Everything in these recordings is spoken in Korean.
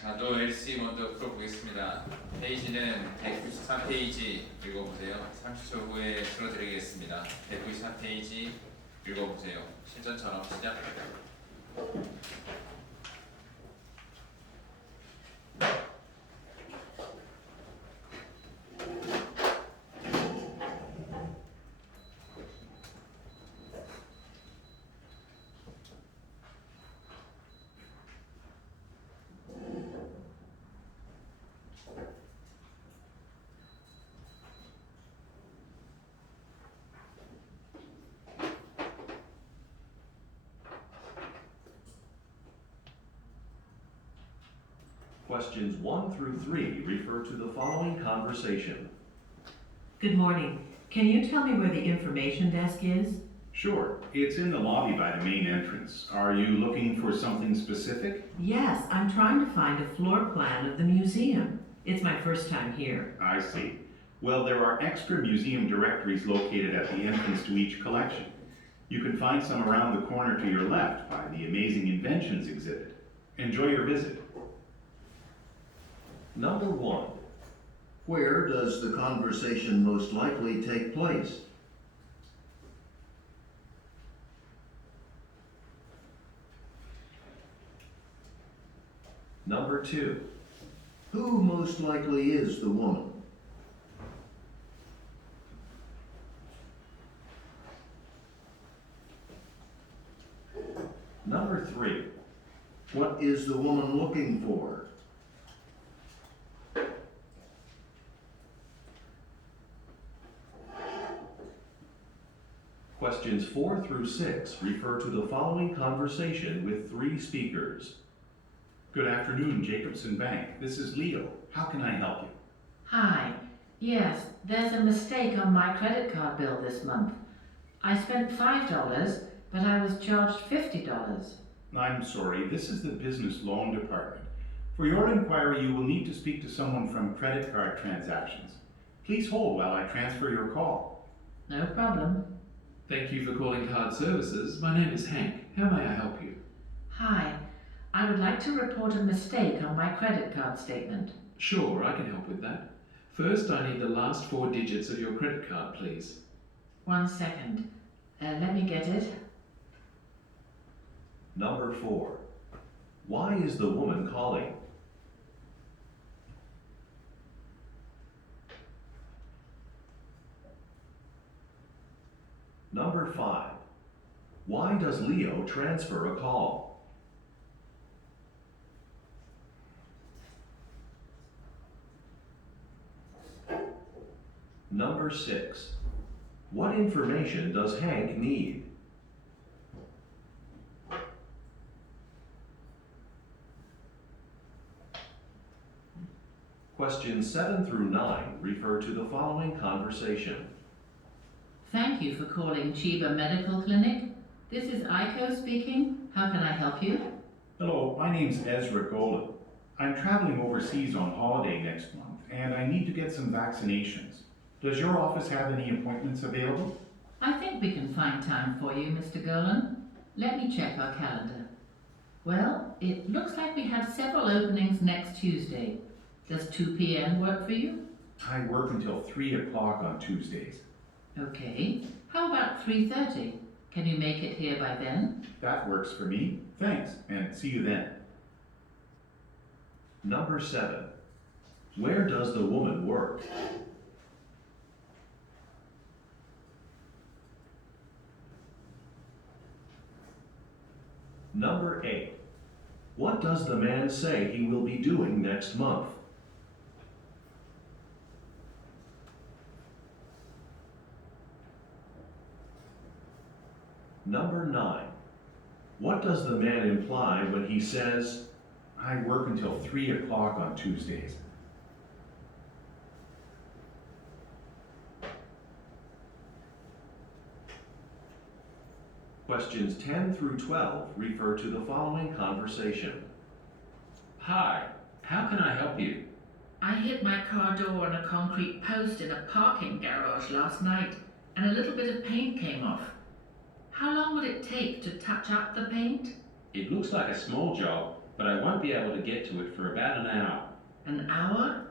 자, 또 LC 먼저 풀어보겠습니다. 페이지는 194페이지 읽어보세요. 30초 후에 풀어드리겠습니다. 194페이지 읽어보세요. 실전처럼 시작. Questions 1 through 3 refer to the following conversation. Good morning. Can you tell me where the information desk is? Sure, it's in the lobby by the main entrance. Are you looking for something specific? Yes, I'm trying to find a floor plan of the museum. It's my first time here. I see. Well, there are extra museum directories located at the entrance to each collection. You can find some around the corner to your left by the Amazing Inventions exhibit. Enjoy your visit. Number 1. Where does the conversation most likely take place? Number 2. Who most likely is the woman? Number 3. What is the woman looking for? Questions 4 through 6 refer to the following conversation with 3 speakers. Good afternoon, Jacobson Bank. This is Leo. How can I help you? Hi. Yes, there's a mistake on my credit card bill this month. I spent $5, but I was charged $50. I'm sorry, this is the business loan department. For your inquiry, you will need to speak to someone from credit card transactions. Please hold while I transfer your call. No problem. Thank you for calling Card Services. My name is Hank. How may I help you? Hi. I would like to report a mistake on my credit card statement. Sure, I can help with that. First, I need the last 4 digits of your credit card, please. 1 second. Let me get it. Number 4. Why is the woman calling? Number 5. Why does Leo transfer a call? Number 6. What information does Hank need? Questions 7 through 9 refer to the following conversation. Thank you for calling Chiba Medical Clinic. This is Aiko speaking. How can I help you? Hello, my name's Ezra Golan. I'm traveling overseas on holiday next month, and I need to get some vaccinations. Does your office have any appointments available? I think we can find time for you, Mr. Golan. Let me check our calendar. Well, it looks like we have several openings next Tuesday. Does 2 p.m. work for you? I work until 3 o'clock on Tuesdays. Okay. How about 3:30? Can you make it here by then? That works for me. Thanks, and see you then. Number 7. Where does the woman work? Number 8. What does the man say he will be doing next month? Number 9. What does the man imply when he says, I work until 3 o'clock on Tuesdays. Questions 10 through 12 refer to the following conversation. Hi, how can I help you? I hit my car door on a concrete post in a parking garage last night, and a little bit of paint came off. How long would it take to touch up the paint? It looks like a small job. but I won't be able to get to it for about an hour. An hour?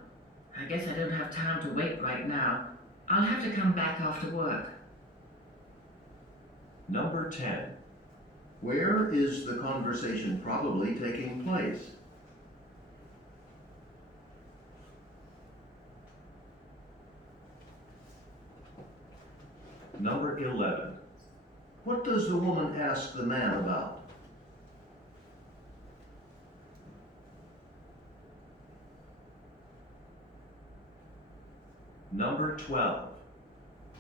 I guess I don't have time to wait right now. I'll have to come back after work. Number 10. Where is the conversation probably taking place? Number 11. What does the woman ask the man about? Number 12.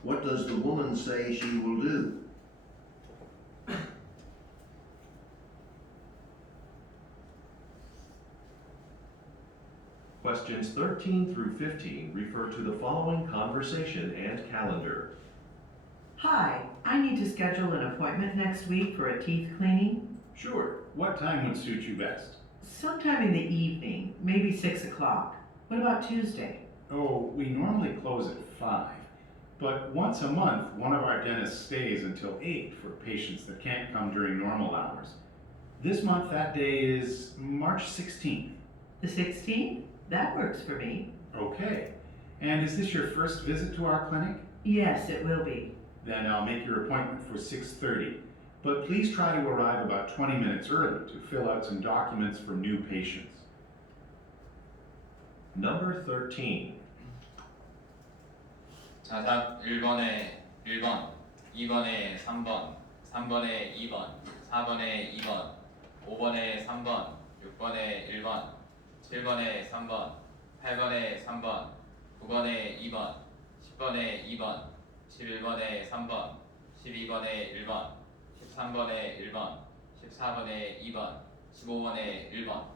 What does the woman say she will do? Questions 13 through 15 refer to the following conversation and calendar. Hi, I need to schedule an appointment next week for a teeth cleaning. Sure. What time would suit you best? Sometime in the evening, maybe 6 o'clock. What about Tuesday? Oh, we normally close at 5, but once a month, one of our dentists stays until 8 for patients that can't come during normal hours. This month, that day is March 16th. The 16th? That works for me. Okay. And is this your first visit to our clinic? Yes, it will be. Then I'll make your appointment for 6:30. But please try to arrive about 20 minutes early to fill out some documents for new patients. Number 13. 자, 답 1번에 1번, 2번에 3번, 3번에 2번, 4번에 2번, 5번에 3번, 6번에 1번, 7번에 3번, 8번에 3번, 9번에 2번, 10번에 2번, 11번에 3번, 12번에 1번, 13번에 1번, 14번에 2번, 15번에 1번.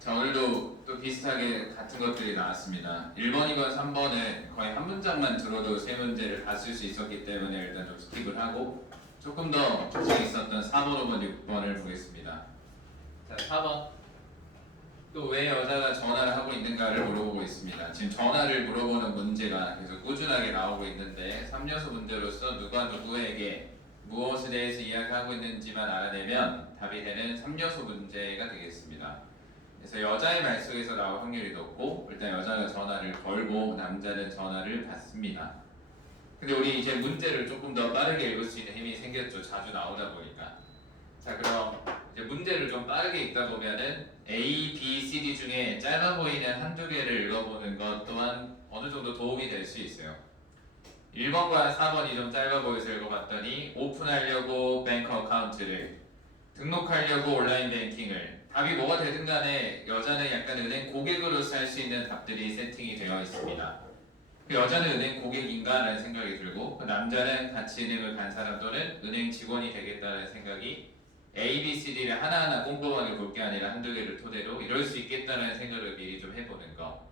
자, 오늘도 또 비슷하게 같은 것들이 나왔습니다. 1번, 2번, 3번은 거의 한 문장만 들어도 세 문제를 다 쓸 수 있었기 때문에 일단 좀 스킵을 하고 조금 더 특징이 있었던 4번, 5번, 6번을 보겠습니다. 자, 4번. 또 왜 여자가 전화를 하고 있는가를 물어보고 있습니다. 지금 전화를 물어보는 문제가 계속 꾸준하게 나오고 있는데 3요소 문제로서 누가 누구에게 무엇에 대해서 이야기하고 있는지만 알아내면 답이 되는 3요소 문제가 되겠습니다. 그래서 여자의 말 속에서 나올 확률이 높고 일단 여자가 전화를 걸고 남자는 전화를 받습니다. 근데 우리 이제 문제를 조금 더 빠르게 읽을 수 있는 힘이 생겼죠. 자주 나오다 보니까. 자, 그럼 이제 문제를 좀 빠르게 읽다 보면은 A, B, C, D 중에 짧아 보이는 한두 개를 읽어보는 것 또한 어느 정도 도움이 될 수 있어요. 1번과 4번이 좀 짧아 보여서 읽어봤더니 오픈하려고 뱅크 어카운트를, 등록하려고 온라인 뱅킹을, 답이 뭐가 되든 간에 여자는 약간 은행 고객으로서 할 수 있는 답들이 세팅이 되어 있습니다. 여자는 은행 고객인가? 라는 생각이 들고 남자는 같이 은행을 간 사람 또는 은행 직원이 되겠다는 생각이 A, B, C, D를 하나하나 꼼꼼하게 볼 게 아니라 한두 개를 토대로 이럴 수 있겠다는 생각을 미리 좀 해보는 거.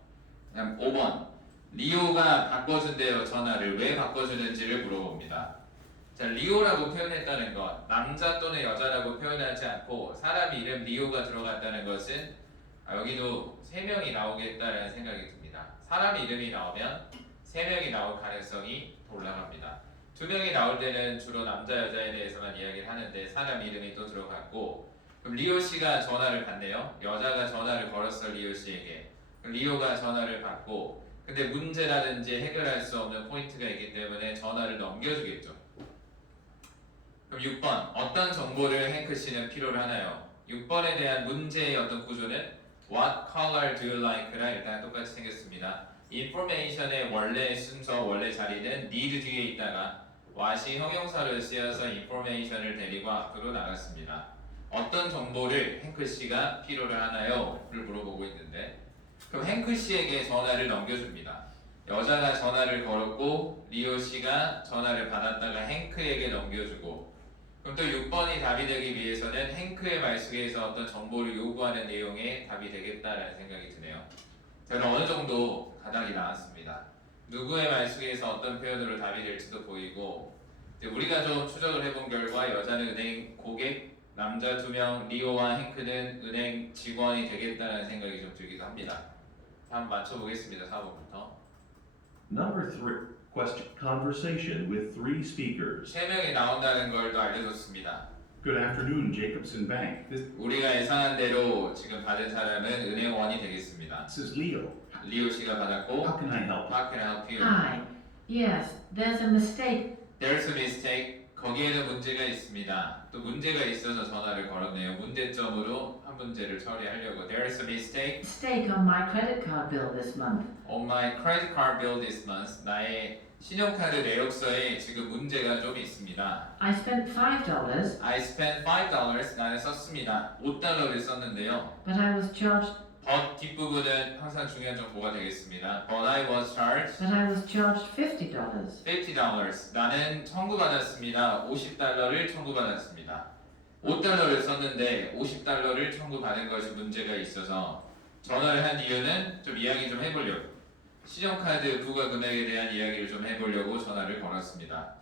그다음 5번. 리오가 바꿔준대요. 전화를 왜 바꿔주는지를 물어봅니다. 자, 리오라고 표현했다는 것, 남자 또는 여자라고 표현하지 않고 사람 이름 리오가 들어갔다는 것은 여기도 3명이 나오겠다는 생각이 듭니다. 사람 이름이 나오면 3명이 나올 가능성이 더 올라갑니다. 2명이 나올 때는 주로 남자 여자에 대해서만 이야기를 하는데 사람 이름이 또 들어갔고, 그럼 리오 씨가 전화를 받네요. 여자가 전화를 걸었어 리오 씨에게. 그럼 리오가 전화를 받고, 근데 문제라든지 해결할 수 없는 포인트가 있기 때문에 전화를 넘겨주겠죠. 그럼 6번, 어떤 정보를 행크 씨는 필요로 하나요? 6번에 대한 문제의 어떤 구조는 What color do you like?랑 일단 똑같이 생겼습니다. information의 원래 순서, 원래 자리는 need 뒤에 있다가 what이 형용사로 쓰여서 information을 데리고 앞으로 나갔습니다. 어떤 정보를 행크 씨가 필요로 하나요? 를 물어보고 있는데, 그럼 행크 씨에게 전화를 넘겨줍니다. 여자가 전화를 걸었고 리오 씨가 전화를 받았다가 행크에게 넘겨주고, 그럼 또 6번이 답이 되기 위해서는 행크의 말 속에서 어떤 정보를 요구하는 내용의 답이 되겠다라는 생각이 드네요. 저는 어느 정도 가닥이 나왔습니다. 누구의 말 속에서 어떤 표현으로 답이 될지도 보이고, 우리가 좀 추적을 해본 결과 여자는 은행 고객, 남자 2명 리오와 행크는 은행 직원이 되겠다는 생각이 좀 들기도 합니다. 한번 맞춰보겠습니다. 4번부터. Number 3. Question. Conversation with 3 speakers. 3명이 나온다는 걸 또 알려줬습니다. Good afternoon, Jacobson Bank. This 우리가 예상한 대로 지금 받은 사람은 은행원이 되겠습니다. is Leo. 리오 씨가 받았고, How can I help you? How can I help you? Hi. Yes, there's a mistake. There's a mistake. 거기에는 문제가 있습니다. 또 문제가 있어서 전화를 걸었네요. 문제점으로 한 문제를 처리하려고. There's a mistake Mistake on my credit card bill this month. on my credit card bill this month. 나의 신용카드 내역서에 지금 문제가 좀 있습니다. I spent $5, I spent $5. 나는 썼습니다. $5를 썼는데요. but I was charged 뒷부분은 항상 중요한 정보가 되겠습니다. But I was charged $50. $50. 나는 청구받았습니다. $50를 청구받았습니다. $5를 썼는데 $50를 청구받은 것이 문제가 있어서 전화를 한 이유는 좀 이야기 좀 해보려고. 신용카드 부과 금액에 대한 이야기를 좀 해보려고 전화를 걸었습니다.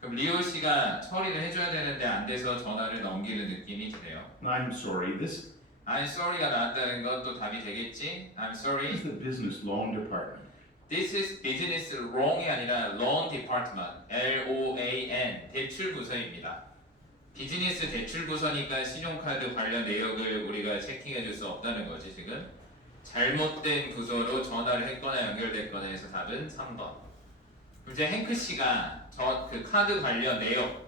그럼 리오 씨가 처리를 해줘야 되는데 안 돼서 전화를 넘기는 느낌이 드네요. I'm sorry. This I'm sorry가 나왔다는 건 또 답이 되겠지? I'm sorry. is the business loan department. This is business loan이 아니라 loan department. L-O-A-N. 대출부서입니다. 비즈니스 대출부서니까 신용카드 관련 내역을 우리가 체킹해 줄 수 없다는 거지 지금. 잘못된 부서로 전화를 했거나 연결됐거나 해서 답은 3번. 이제 행크 씨가 그 카드 관련 내역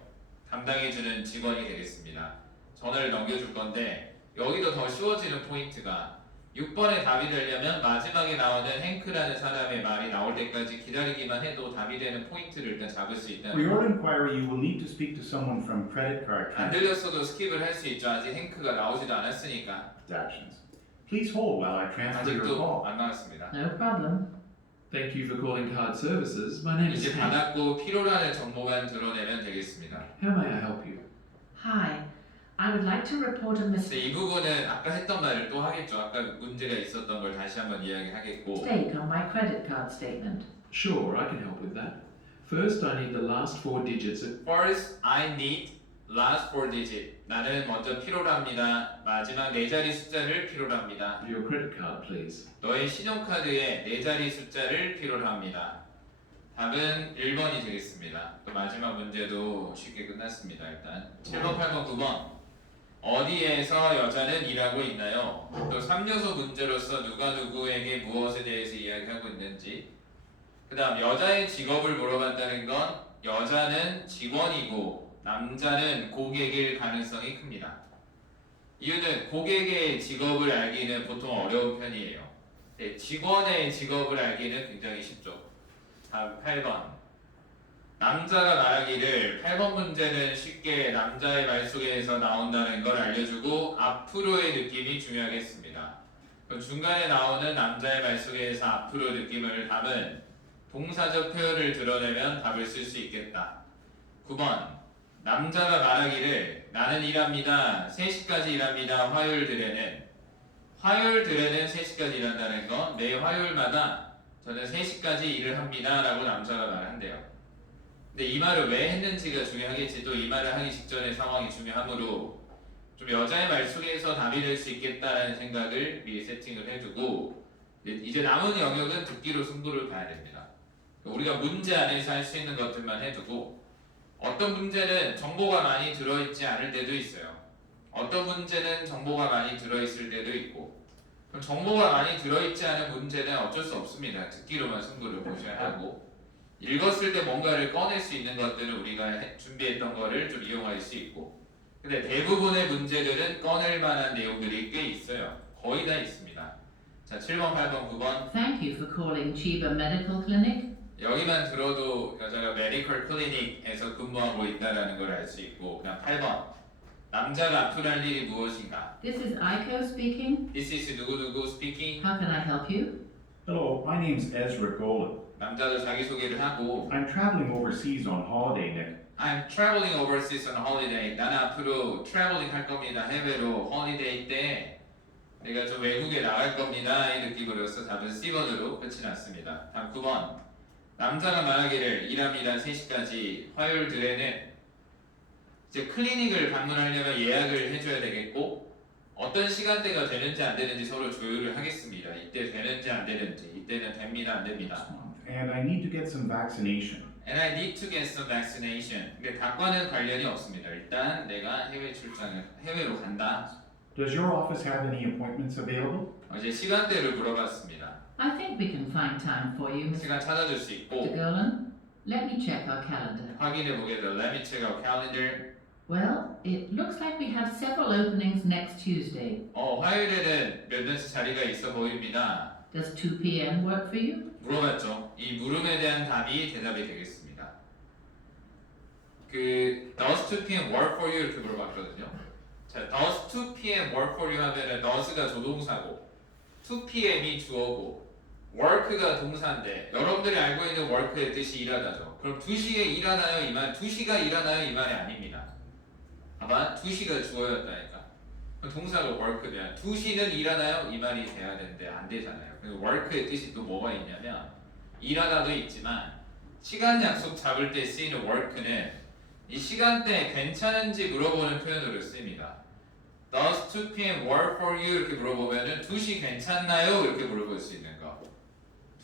담당해주는 직원이 되겠습니다. 전화를 넘겨줄 건데 여기도 더 쉬워지는 포인트가 6번에 답이 되려면 마지막에 나오는 행크라는 사람의 말이 나올 때까지 기다리기만 해도 답이 되는 포인트를 일단 잡을 수 For 있다는 your 거예요. inquiry, you will need to speak to someone from credit card 안 들렸어도 스킵을 할 수 있죠. 아직 행크가 나오지도 않았으니까. transactions. Please hold while I transfer your 아직도 call. 안 나왔습니다. No problem. Thank you for calling Card Services. My name is 이제 Hank. 받았고 필요로 하는 정보만 드러내면 되겠습니다. How may I help you? Hi. I would like to report a 근데 이 부분은 아까 했던 말을 또 하겠죠. 아까 문제가 있었던 걸 다시 한번 이야기하겠고. mistake on my credit card statement. Sure, I can help with that. First, I need the last 4 digits of First, I need last 4 digit. 나는 먼저 필요로 합니다. 마지막 4자리 숫자를 필요로 합니다. your credit card, please. 너의 신용카드의 4자리 숫자를 필요로 합니다. 답은 1번이 되겠습니다. 또 마지막 문제도 쉽게 끝났습니다. 일단 7번, 8번, 9번 어디에서 여자는 일하고 있나요? 또 3요소 문제로서 누가 누구에게 무엇에 대해서 이야기하고 있는지 그 다음 여자의 직업을 물어봤다는 건 여자는 직원이고 남자는 고객일 가능성이 큽니다. 이유는 고객의 직업을 알기는 보통 어려운 편이에요. 네, 직원의 직업을 알기는 굉장히 쉽죠. 다음 8번. 남자가 말하기를 8번 문제는 쉽게 남자의 말 속에서 나온다는 걸 알려주고 앞으로의 느낌이 중요하겠습니다. 그럼 중간에 나오는 남자의 말 속에서 앞으로 느낌을 답은 동사적 표현을 드러내면 답을 쓸 수 있겠다. 9번. 남자가 말하기를 나는 일합니다. 3시까지 일합니다. 화요일들에는 3시까지 일한다는 건 매 화요일마다 저는 3시까지 일을 합니다. 라고 남자가 말한대요. 근데 이 말을 왜 했는지가 중요하겠지. 또 이 말을 하기 직전의 상황이 중요하므로 좀 여자의 말 속에서 답이 될 수 있겠다라는 생각을 미리 세팅을 해두고 이제 남은 영역은 듣기로 승부를 봐야 됩니다. 우리가 문제 안에서 할 수 있는 것들만 해두고 어떤 문제는 정보가 많이 들어있지 않을 때도 있어요. 어떤 문제는 정보가 많이 들어있을 때도 있고 그럼 정보가 많이 들어있지 않은 문제는 어쩔 수 없습니다. 듣기로만 승부를 보셔야 하고 읽었을 때 뭔가를 꺼낼 수 있는 것들은 우리가 준비했던 거를 좀 이용할 수 있고 근데 대부분의 문제들은 꺼낼 만한 내용들이 꽤 있어요. 거의 다 있습니다. 자, 7번, 8번, 9번 Thank you for calling Chiba Medical Clinic. 여기만 들어도 여자가 메디컬 클리닉에서 근무하고 있다는 걸 알 수 있고 그냥 8번 남자가 앞으로 할 일이 무엇인가 This is Aiko speaking. This is 누구누구 speaking How can I help you? Hello, my name's Ezra Golan. 남자도 자기소개를 하고 I'm traveling overseas on holiday next. I'm traveling overseas on holiday 나는 앞으로 traveling 할 겁니다. 해외로 holiday 때 내가 좀 외국에 나갈 겁니다. 이 느낌으로서 답은 C번으로 끝이 났습니다. 다음 9번 남자가 말하기를 일합니다. 3시까지 화요일들에는 이제 클리닉을 방문하려면 예약을 해줘야 되겠고 어떤 시간대가 되는지 안 되는지 서로 조율을 하겠습니다. 이때 되는지 안 되는지 이때는 됩니다 안 됩니다. And I need to get some vaccination. And I need to get some vaccination. 근데 닭과는 관련이 없습니다. 일단 내가 해외로 간다. Does your office have any appointments available? 어제 시간대를 물어봤습니다. I think we can find time for you, Mr. 시간 찾아줄 수 있고 Gerlin. Let me check our calendar. 확인해 보겠다. Let me check our calendar. Well, it looks like we have several openings next Tuesday. 화요일에는 몇 년씩 자리가 있어 보입니다. Does 2 p.m. work for you? 물어봤죠. 이 물음에 대한 답이 대답이 되겠습니다. Does 2 p.m. work for you 이렇게 물어봤거든요. 자, does 2 p.m. work for you 하면은 does가 조동사고 2 p.m.이 주어고 work가 동사인데 여러분들이 알고 있는 work의 뜻이 일하다죠. 그럼 2시에 일하나요? 이 말, 2시가 일하나요? 이 말이 아닙니다. 아마 2시가 주어였다니까. 그럼 동사가 work면 2시는 일하나요? 이 말이 돼야 되는데 안 되잖아요. 그래서 work의 뜻이 또 뭐가 있냐면 일하다도 있지만 시간 약속 잡을 때 쓰이는 work는 이 시간대 괜찮은지 물어보는 표현으로 쓰입니다. Does 2 p.m. work for you? 이렇게 물어보면은 2시 괜찮나요? 이렇게 물어볼 수 있는 거.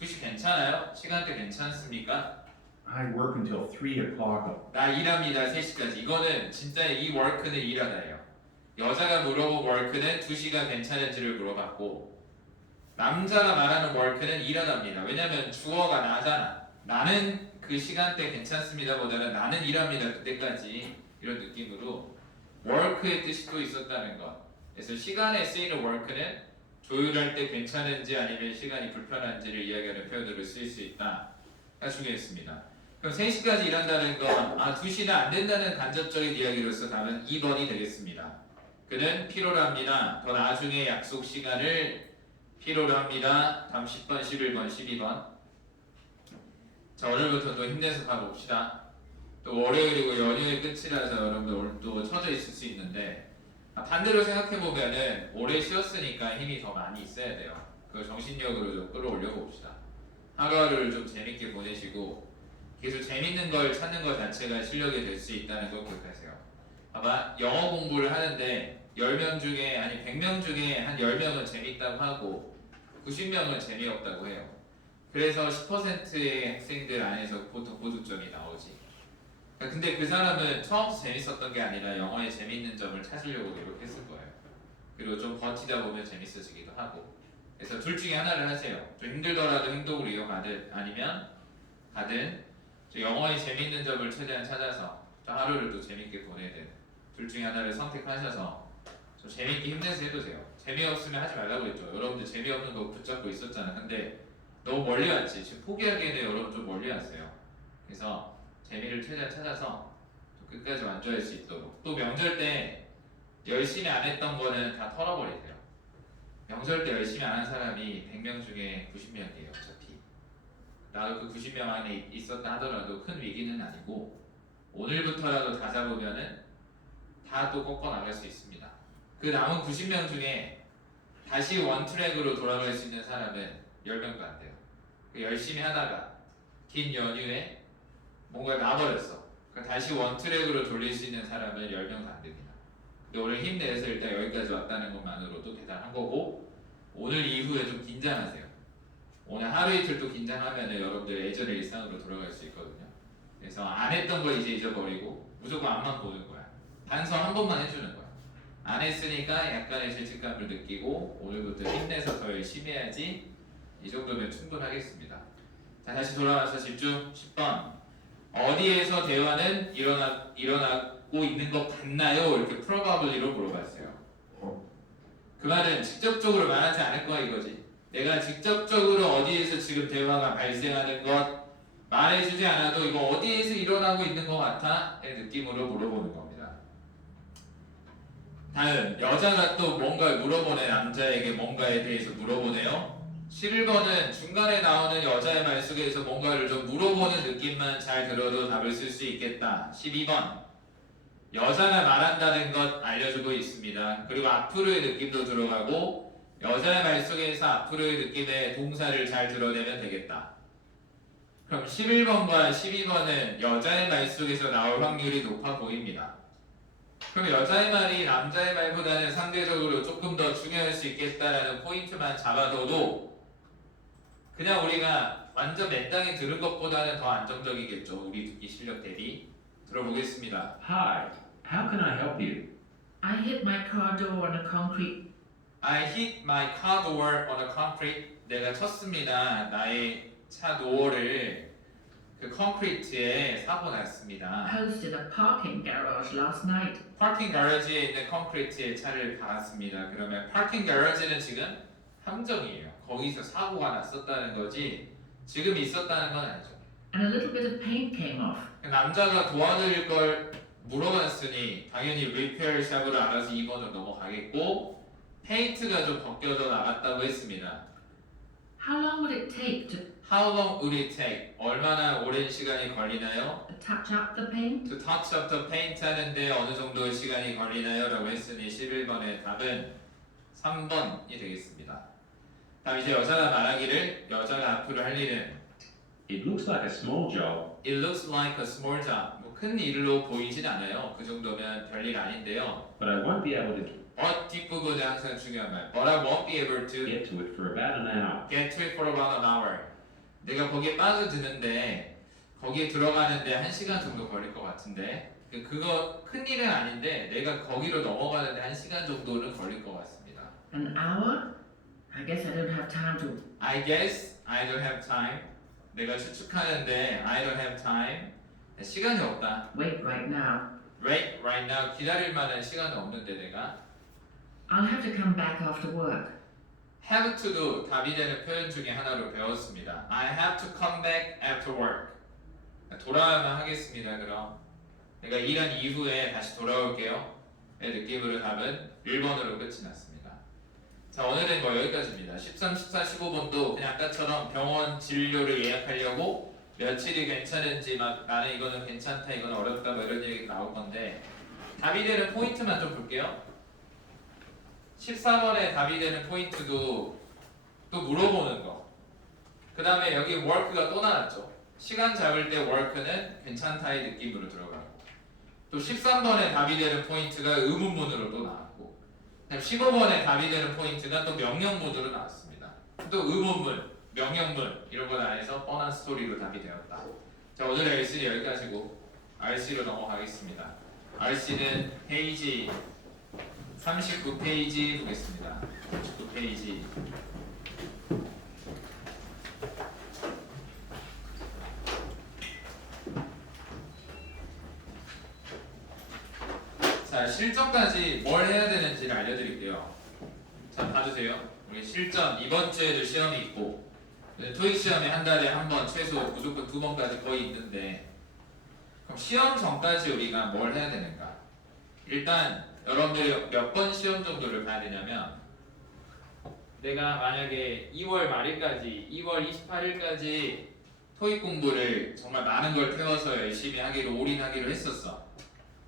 2시 괜찮아요? 시간대 괜찮습니까? I work until 3 o'clock. 나 일합니다. 3시까지. 이거는 진짜 이 work는 일하다예요. 여자가 물어본 work는 2시가 괜찮은지를 물어봤고 남자가 말하는 work는 일하답니다. 왜냐면 주어가 나잖아. 나는 그 시간대 괜찮습니다 보다는 나는 일합니다. 그때까지 이런 느낌으로 work의 뜻이 또 있었다는 것. 그래서 시간에 쓰이는 work는 조율할 때 괜찮은지 아니면 시간이 불편한지를 이야기하는 표현으로 쓰일 수 있다가 중요했습니다. 그럼 3시까지 일한다는 건 2시는 안 된다는 간접적인 이야기로서 답은 2번이 되겠습니다. 그는 필요로 합니다. 더 나중에 약속 시간을 필요로 합니다. 다음 10번, 11번, 12번. 자, 오늘부터 또 힘내서 가봅시다. 또 월요일이고 연휴의 끝이라서 여러분들 오늘 또 처져 있을 수 있는데 반대로 생각해보면은 오래 쉬었으니까 힘이 더 많이 있어야 돼요. 그 정신력으로 좀 끌어올려 봅시다. 하루하루를 좀 재밌게 보내시고 계속 재밌는 걸 찾는 것 자체가 실력이 될 수 있다는 걸 기억하세요. 아마 영어 공부를 하는데 10명 중에 아니 100명 중에 한 10명은 재밌다고 하고 90명은 재미없다고 해요. 그래서 10%의 학생들 안에서 보통 고득점이 나오지. 근데 그 사람은 처음부터 재밌었던 게 아니라 영어의 재밌는 점을 찾으려고 노력했을 거예요. 그리고 좀 버티다 보면 재밌어지기도 하고. 그래서 둘 중에 하나를 하세요. 좀 힘들더라도 행동을 이어가든 아니면 가든 영어의 재밌는 점을 최대한 찾아서 좀 하루를 또 재밌게 보내든 둘 중에 하나를 선택하셔서 좀 재밌게 힘내서 해보세요. 재미없으면 하지 말라고 했죠. 여러분들 재미없는 거 붙잡고 있었잖아. 근데 너무 멀리 왔지. 지금 포기하기에는 여러분 좀 멀리 왔어요. 그래서 재미를 최대한 찾아서 또 끝까지 완주할 수 있도록. 또 명절 때 열심히 안 했던 거는 다 털어버리세요. 명절 때 열심히 안 한 사람이 100명 중에 90명이에요. 어차피. 나도 그 90명 안에 있었다 하더라도 큰 위기는 아니고 오늘부터라도 다 잡으면은 다 또 꺾어 나갈 수 있습니다. 그 남은 90명 중에 다시 원트랙으로 돌아갈 수 있는 사람은 10명도 안 돼요. 열심히 하다가 긴 연휴에 뭔가 나버렸어. 다시 원트랙으로 돌릴 수 있는 사람은 10명도 안 됩니다. 근데 오늘 힘내서 일단 여기까지 왔다는 것만으로도 대단한 거고 오늘 이후에 좀 긴장하세요. 오늘 하루 이틀 또 긴장하면 여러분들 예전의 일상으로 돌아갈 수 있거든요. 그래서 안 했던 걸 이제 잊어버리고 무조건 앞만 보는 거야. 반성 한 번만 해주는 거야. 안 했으니까 약간의 죄책감을 느끼고 오늘부터 힘내서 더 열심히 해야지. 이 정도면 충분하겠습니다. 자, 다시 돌아와서 집중. 10번. 어디에서 대화는 일어나고 있는 것 같나요? 이렇게 probably로 물어봤어요. 그 말은 직접적으로 말하지 않을 거야 이거지. 내가 직접적으로 어디에서 지금 대화가 발생하는 것 말해주지 않아도 이거 어디에서 일어나고 있는 것 같아? 의 느낌으로 물어보는 겁니다. 다음, 여자가 또 뭔가를 물어보네. 남자에게 뭔가에 대해서 물어보네요. 11번은 중간에 나오는 여자의 말 속에서 뭔가를 좀 물어보는 느낌만 잘 들어도 답을 쓸 수 있겠다. 12번, 여자가 말한다는 것 알려주고 있습니다. 그리고 앞으로의 느낌도 들어가고 여자의 말 속에서 앞으로의 느낌의 동사를 잘 드러내면 되겠다. 그럼 11번과 12번은 여자의 말 속에서 나올 확률이 높아 보입니다. 그럼 여자의 말이 남자의 말보다는 상대적으로 조금 더 중요할 수 있겠다라는 포인트만 잡아둬도 그냥 우리가 완전 맨땅에 들은 것보다는 더 안정적이겠죠. 우리 듣기 실력 대비. 들어보겠습니다. Hi, how can I help you? I hit my car door on a concrete. I hit my car door on a concrete. 내가 쳤습니다. 나의 차 도어를 그 콘크리트에 사고 났습니다. Post in a parking garage last night. 파킹 가라지에 있는 콘크리트에 차를 박았습니다. 그러면 파킹 가라지는 지금 함정이에요. 거기서 사고가 났었다는 거지 지금 있었다는 건 아니죠. And a little bit of paint came off. 남자가 도와드릴 걸 물어봤으니 당연히 리페어 샵으로 알아서 2번으로 넘어가겠고 페인트가 좀 벗겨져 나갔다고 했습니다. How long would it take to How long would it take? 얼마나 오랜 시간이 걸리나요? touch up the paint? To touch up the paint 하는데 어느 정도 시간이 걸리나요? 라고 했으니 11번의 답은 3번이 되겠습니다. 다음 이제 여자가 말하기를 여자가 앞으로 할 일은 It looks like a small job, It looks like a small job. 뭐 큰 일로 보이진 않아요. 그 정도면 별일 아닌데요. but I won't be able to But 뒷부분은 항상 중요한 말. But I won't be able to get to it for about an hour. get to it for about an hour. 내가 거기에 빠져드는데 거기에 들어가는데 1시간 정도 걸릴 것 같은데 그거 큰 일은 아닌데 내가 거기로 넘어가는데 1시간 정도는 걸릴 것 같습니다. An hour? I guess I don't have time to. I guess I don't have time. 내가 추측하는데 I don't have time. 시간이 없다. Wait right now. Right now. 기다릴 만한 시간은 없는데 내가 I'll have to come back after work. have to도 답이 되는 표현 중에 하나로 배웠습니다. I have to come back after work. 돌아와야만 하겠습니다. 그럼 내가 일한 이후에 다시 돌아올게요. 의 느낌으로 답은 1번으로 끝이 났습니다. 자 오늘은 뭐 여기까지입니다. 13, 14, 15번도 그냥 아까처럼 병원 진료를 예약하려고 며칠이 괜찮은지 막 나는 이거는 괜찮다 이거는 어렵다 뭐 이런 얘기 나올 건데 답이 되는 포인트만 좀 볼게요. 14번에 답이 되는 포인트도 또 물어보는 거. 그 다음에 여기 work가 또 나왔죠. 시간 잡을 때 work는 괜찮다의 느낌으로 들어가고 또 13번에 답이 되는 포인트가 의문문으로 또 나왔고 15번에 답이 되는 포인트가 또 명령문으로 나왔습니다. 또 의문문, 명령문 이런 거 안에서 뻔한 스토리로 답이 되었다. 자 오늘 RC 여기까지고 RC로 넘어가겠습니다. RC는 페이지 39페이지 보겠습니다. 39페이지. 자, 실전까지 뭘 해야 되는지를 알려드릴게요. 자, 봐주세요. 우리 실전 이번 주에도 시험이 있고 토익 시험에 한 달에 한 번 최소 무조건 2번까지 거의 있는데 그럼 시험 전까지 우리가 뭘 해야 되는가? 일단 여러분들이 몇 번 시험 정도를 봐야 되냐면 내가 만약에 2월 말일까지 2월 28일까지 토익 공부를 정말 많은 걸 태워서 열심히 하기로 올인하기로 했었어.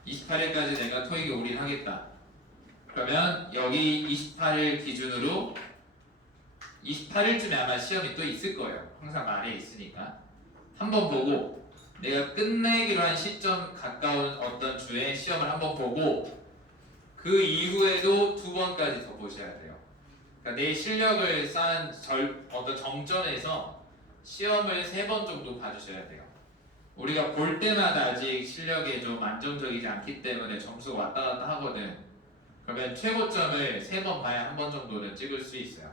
28일까지 내가 토익에 올인하겠다. 그러면 여기 28일 기준으로 28일쯤에 아마 시험이 또 있을 거예요. 항상 말에 있으니까 한번 보고 내가 끝내기로 한 시점 가까운 어떤 주에 시험을 한번 보고 그 이후에도 2번까지 더 보셔야 돼요. 그러니까 내 실력을 쌓은 어떤 정점에서 시험을 3번 정도 봐주셔야 돼요. 우리가 볼 때마다 아직 실력이 좀 안정적이지 않기 때문에 점수가 왔다 갔다 하거든. 그러면 최고점을 3번 봐야 한 번 정도는 찍을 수 있어요.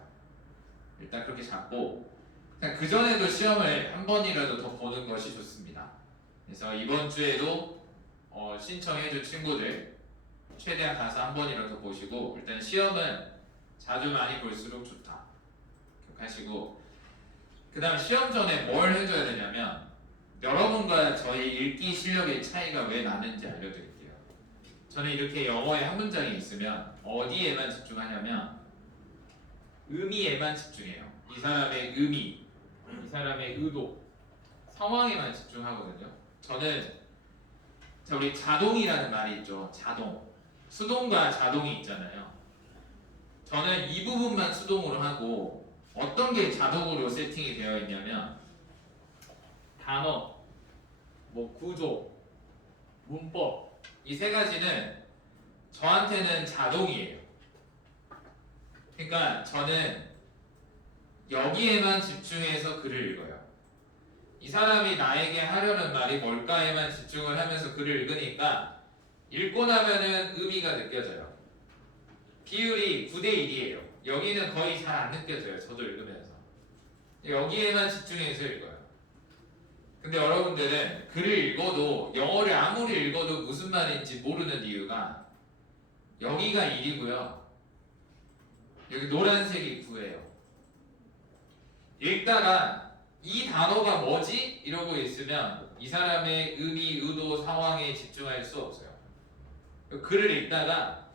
일단 그렇게 잡고 그냥 그 전에도 시험을 한 번이라도 더 보는 것이 좋습니다. 그래서 이번 주에도 신청해줄 친구들 최대한 가서 한 번이라도 보시고 일단 시험은 자주 많이 볼수록 좋다. 기억하시고 그 다음 시험 전에 뭘 해줘야 되냐면 여러분과 저희 읽기 실력의 차이가 왜 나는지 알려드릴게요. 저는 이렇게 영어에 한 문장이 있으면 어디에만 집중하냐면 의미에만 집중해요. 이 사람의 의미, 이 사람의 의도, 상황에만 집중하거든요. 저는 우리 자동이라는 말이 있죠. 자동. 수동과 자동이 있잖아요. 저는 이 부분만 수동으로 하고 어떤 게 자동으로 세팅이 되어 있냐면 단어, 뭐 구조, 문법 이 3가지는 저한테는 자동이에요. 그러니까 저는 여기에만 집중해서 글을 읽어요. 이 사람이 나에게 하려는 말이 뭘까에만 집중을 하면서 글을 읽으니까 읽고 나면은 의미가 느껴져요. 비율이 9대 1이에요. 여기는 거의 잘 안 느껴져요. 저도 읽으면서. 여기에만 집중해서 읽어요. 근데 여러분들은 글을 읽어도 영어를 아무리 읽어도 무슨 말인지 모르는 이유가 여기가 1이고요. 여기 노란색이 9예요. 읽다가 이 단어가 뭐지? 이러고 있으면 이 사람의 의미, 의도, 상황에 집중할 수 없어요. 글을 읽다가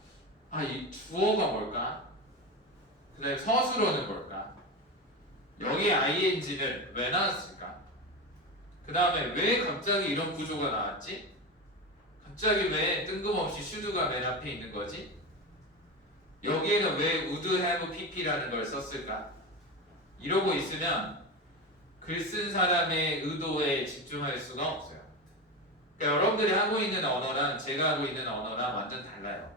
이 주어가 뭘까? 그 다음에 서술어는 뭘까? 여기 ing는 왜 나왔을까? 그 다음에 왜 갑자기 이런 구조가 나왔지? 갑자기 왜 뜬금없이 should가 맨 앞에 있는 거지? 여기에는 왜 would have pp라는 걸 썼을까? 이러고 있으면 글 쓴 사람의 의도에 집중할 수가 없어요. 그러니까 여러분들이 하고 있는 언어랑 제가 하고 있는 언어랑 완전 달라요.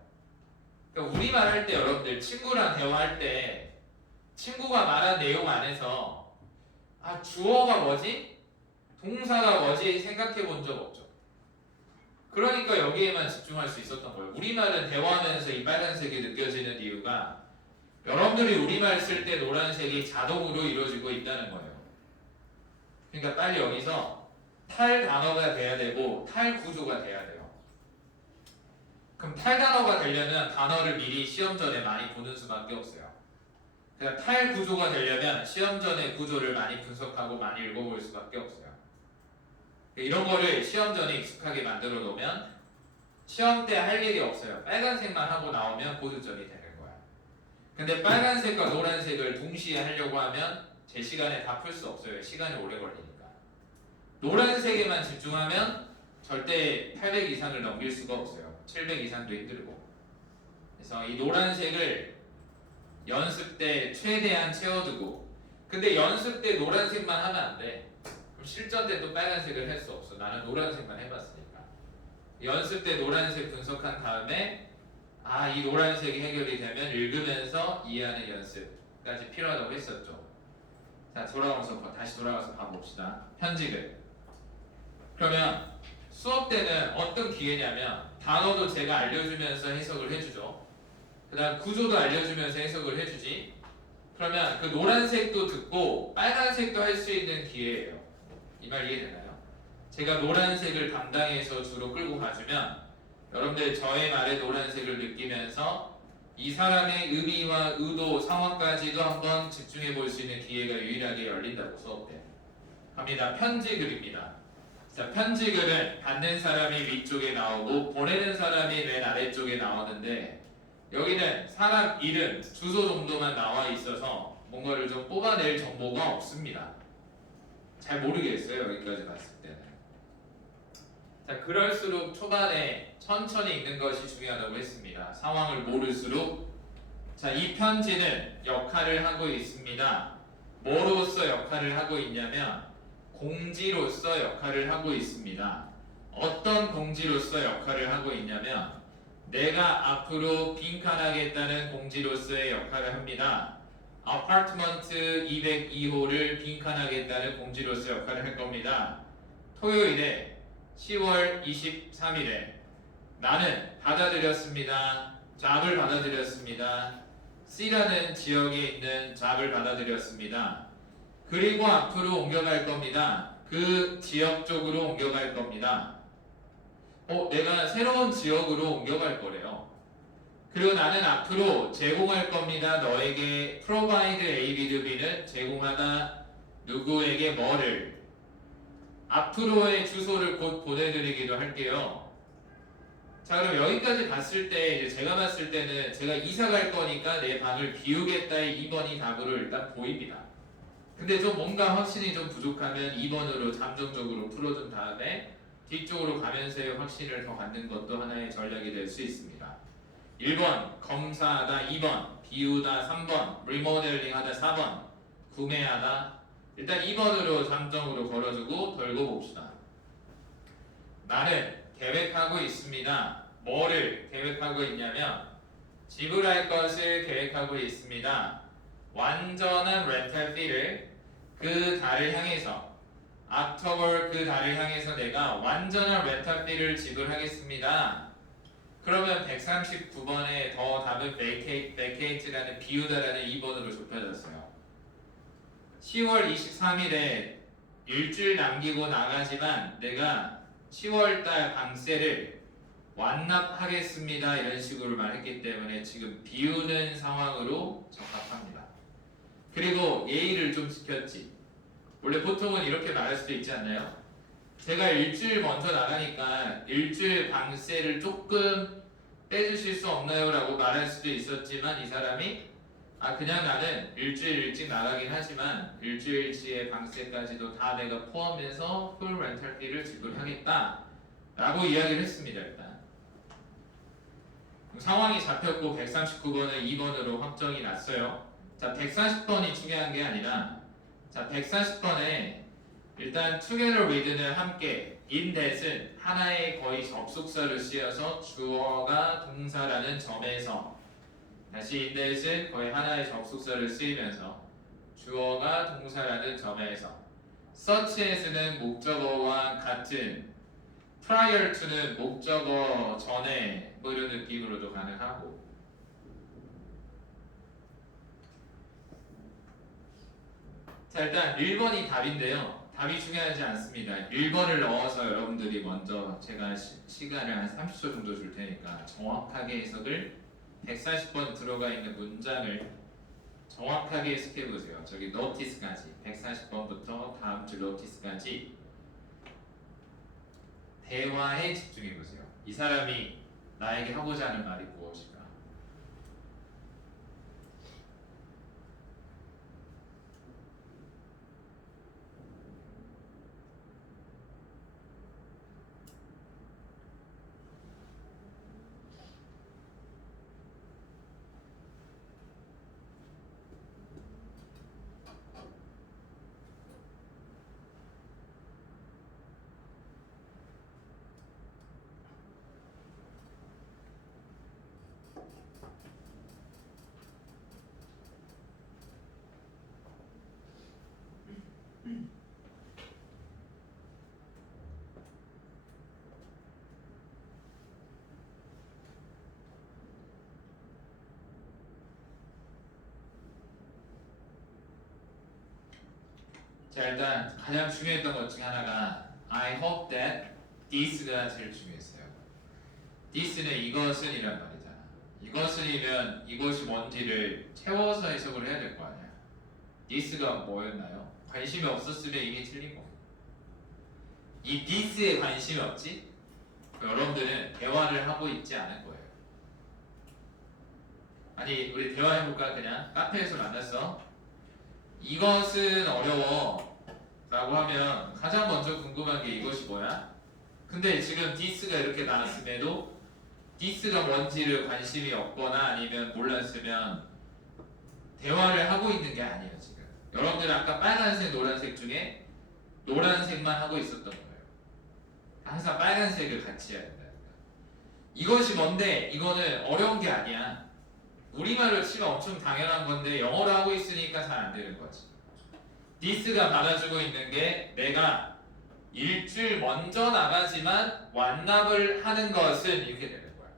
그러니까 우리말 할 때 여러분들 친구랑 대화할 때 친구가 말한 내용 안에서 주어가 뭐지? 동사가 뭐지? 생각해 본 적 없죠. 그러니까 여기에만 집중할 수 있었던 거예요. 우리말은 대화하면서 이 빨간색이 느껴지는 이유가 여러분들이 우리말 쓸 때 노란색이 자동으로 이루어지고 있다는 거예요. 그러니까 빨리 여기서 탈 단어가 돼야 되고 탈 구조가 돼야 돼요. 그럼 탈 단어가 되려면 단어를 미리 시험 전에 많이 보는 수밖에 없어요. 그러니까 탈 구조가 되려면 시험 전에 구조를 많이 분석하고 많이 읽어볼 수밖에 없어요. 이런 거를 시험 전에 익숙하게 만들어 놓으면 시험 때 할 일이 없어요. 빨간색만 하고 나오면 고득점이 되는 거야. 근데 빨간색과 노란색을 동시에 하려고 하면 제 시간에 다 풀 수 없어요. 시간이 오래 걸리니까. 노란색에만 집중하면 절대 800 이상을 넘길 수가 없어요. 700 이상도 힘들고. 그래서 이 노란색을 연습 때 최대한 채워두고, 근데 연습 때 노란색만 하면 안 돼. 그럼 실전 때 또 빨간색을 할 수 없어. 나는 노란색만 해봤으니까. 연습 때 노란색 분석한 다음에 이 노란색이 해결이 되면 읽으면서 이해하는 연습까지 필요하다고 했었죠. 자, 다시 돌아가서 봐봅시다. 편집을. 그러면 수업 때는 어떤 기회냐면 단어도 제가 알려주면서 해석을 해주죠. 그 다음 구조도 알려주면서 해석을 해주지. 그러면 그 노란색도 듣고 빨간색도 할 수 있는 기회예요. 이 말 이해되나요? 제가 노란색을 담당해서 주로 끌고 가주면 여러분들 저의 말에 노란색을 느끼면서 이 사람의 의미와 의도, 상황까지도 한번 집중해 볼 수 있는 기회가 유일하게 열린다고 수업 때. 갑니다. 편지글입니다. 자, 편지글은 받는 사람이 위쪽에 나오고 보내는 사람이 맨 아래쪽에 나오는데 여기는 사람 이름, 주소 정도만 나와 있어서 뭔가를 좀 뽑아낼 정보가 없습니다. 잘 모르겠어요. 여기까지 봤을 때는. 자, 그럴수록 초반에 천천히 읽는 것이 중요하다고 했습니다. 상황을 모를수록. 자, 이 편지는 역할을 하고 있습니다. 뭐로서 역할을 하고 있냐면 공지로서 역할을 하고 있습니다. 어떤 공지로서 역할을 하고 있냐면 내가 앞으로 빈칸하겠다는 공지로서의 역할을 합니다. 아파트먼트 202호를 빈칸하겠다는 공지로서 역할을 할 겁니다. 토요일에 10월 23일에 나는 받아들였습니다. 잡을 받아들였습니다. C라는 지역에 있는 잡을 받아들였습니다. 그리고 앞으로 옮겨갈 겁니다. 그 지역 쪽으로 옮겨갈 겁니다. 내가 새로운 지역으로 옮겨갈 거래요. 그리고 나는 앞으로 제공할 겁니다. 너에게 provide A, B, B는 제공하다 누구에게 뭐를 앞으로의 주소를 곧 보내드리기도 할게요. 자, 그럼 여기까지 봤을 때 이제 제가 봤을 때는 제가 이사 갈 거니까 내 방을 비우겠다의 2번이 답으로 일단 보입니다. 근데 좀 뭔가 확신이 좀 부족하면 2번으로 잠정적으로 풀어준 다음에 뒤쪽으로 가면서의 확신을 더 갖는 것도 하나의 전략이 될 수 있습니다. 1번 검사하다, 2번 비우다, 3번 리모델링하다, 4번 구매하다. 일단 2번으로 잠정으로 걸어주고 덜고 봅시다. 나는 계획하고 있습니다. 뭐를 계획하고 있냐면 지불할 것을 계획하고 있습니다. 완전한 렌탈 피를 그 달을 향해서 afterward 그 달을 향해서 내가 완전한 렌탈비를 지불하겠습니다. 그러면 139번에 더 답은 vacate라는 비우다라는 2번으로 좁혀졌어요. 10월 23일에 일주일 남기고 나가지만 내가 10월달 방세를 완납하겠습니다 이런 식으로 말했기 때문에 지금 비우는 상황으로 적합합니다. 그리고 예의를 좀 지켰지. 원래 보통은 이렇게 말할 수도 있지 않나요? 제가 일주일 먼저 나가니까 일주일 방세를 조금 빼주실 수 없나요? 라고 말할 수도 있었지만 이 사람이 그냥 나는 일주일 일찍 나가긴 하지만 일주일치의 방세까지도 다 내가 포함해서 풀 렌탈비를 지불하겠다 라고 이야기를 했습니다. 일단 상황이 잡혔고 139번은 2번으로 확정이 났어요. 자, 140번이 중요한 게 아니라 자, 140번에 일단 together with는 함께 in that은 하나의 거의 접속사를 쓰여서 주어가 동사라는 점에서 다시 in that은 거의 하나의 접속사를 쓰이면서 주어가 동사라는 점에서 such as는 목적어와 같은 prior to는 목적어 전에 뭐 이런 느낌으로도 가능하고 자 일단 1번이 답인데요. 답이 중요하지 않습니다. 1번을 넣어서 여러분들이 먼저 제가 시간을 한 30초 정도 줄 테니까 정확하게 해석을 140번 들어가 있는 문장을 정확하게 해석해보세요. 저기 notice까지 140번부터 다음 줄 notice까지 대화에 집중해보세요. 이 사람이 나에게 하고자 하는 말이 무엇일까? 자 일단 가장 중요했던 것 중에 하나가 I hope that this가 제일 중요했어요. this는 이것은 이란 말이잖아. 이것은이면 이것이 뭔지를 채워서 해석을 해야 될 거 아니야. this가 뭐였나요? 관심이 없었으면 이미 틀린 거. 이 this에 관심이 없지? 여러분들은 대화를 하고 있지 않을 거예요. 아니 우리 대화해볼까? 그냥 카페에서 만났어. 이것은 어려워 라고 하면 가장 먼저 궁금한 게 이것이 뭐야? 근데 지금 this가 이렇게 나왔음에도 this가 뭔지를 관심이 없거나 아니면 몰랐으면 대화를 하고 있는 게 아니에요. 지금 여러분들 아까 빨간색 노란색 중에 노란색만 하고 있었던 거예요. 항상 빨간색을 같이 해야 된다. 이것이 뭔데? 이거는 어려운 게 아니야. 우리말로 치면 엄청 당연한 건데 영어로 하고 있으니까 잘 안 되는 거지. this가 받아주고 있는 게 내가 일주일 먼저 나가지만 완납을 하는 것은 이렇게 되는 거야.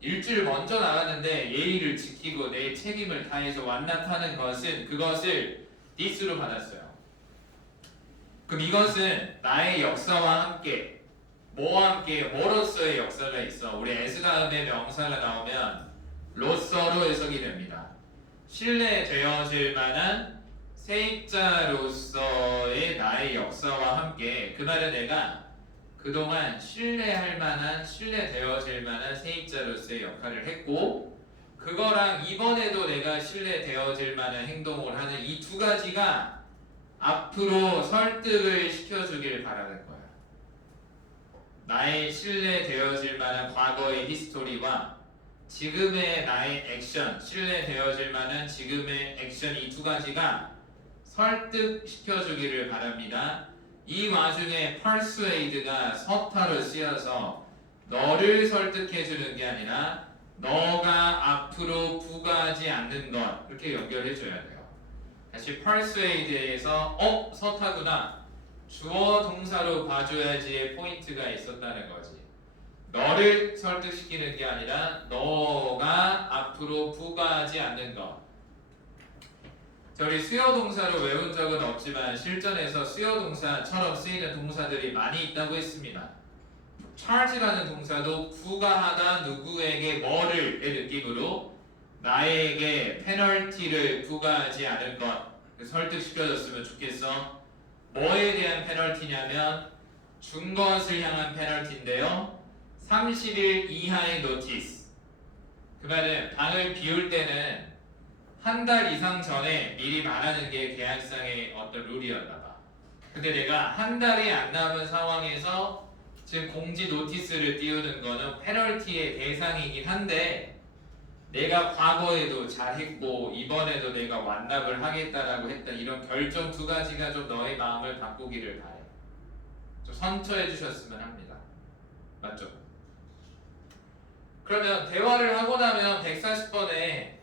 일주일 먼저 나갔는데 예의를 지키고 내 책임을 다해서 완납하는 것은 그것을 this로 받았어요. 그럼 이것은 나의 역사와 함께 뭐와 함께 뭐로서의 역사가 있어. 우리 as 다음에 명사가 나오면 로서로 해석이 됩니다. 신뢰되어질 만한 세입자로서의 나의 역사와 함께 그 말은 내가 그동안 신뢰할 만한 신뢰되어질 만한 세입자로서의 역할을 했고 그거랑 이번에도 내가 신뢰되어질 만한 행동을 하는 이 두 가지가 앞으로 설득을 시켜주길 바라는 거야. 나의 신뢰되어질 만한 과거의 히스토리와 지금의 나의 액션, 신뢰되어질 만한 지금의 액션 이 두 가지가 설득시켜주기를 바랍니다. 이 와중에 persuade가 서타로 쓰여서 너를 설득해주는 게 아니라 너가 앞으로 부과하지 않는 것 이렇게 연결해줘야 돼요. 다시 persuade에서 서타구나 주어 동사로 봐줘야지의 포인트가 있었다는 거지. 너를 설득시키는 게 아니라 너가 앞으로 부과하지 않는 것. 우리 수요 동사로 외운 적은 없지만 실전에서 수요 동사처럼 쓰이는 동사들이 많이 있다고 했습니다. charge라는 동사도 부과하다 누구에게 뭐를의 느낌으로 나에게 페널티를 부과하지 않을 것 설득시켜줬으면 좋겠어. 뭐에 대한 페널티냐면 준 것을 향한 페널티인데요. 30일 이하의 노티스. 그 말은 방을 비울 때는 한 달 이상 전에 미리 말하는 게 계약상의 어떤 룰이었나 봐. 근데 내가 한 달이 안 남은 상황에서 지금 공지 노티스를 띄우는 거는 페널티의 대상이긴 한데 내가 과거에도 잘했고 이번에도 내가 완납을 하겠다라고 했다. 이런 결정 두 가지가 좀 너의 마음을 바꾸기를 바래. 좀 선처해 주셨으면 합니다. 맞죠? 그러면 대화를 하고 나면 140번에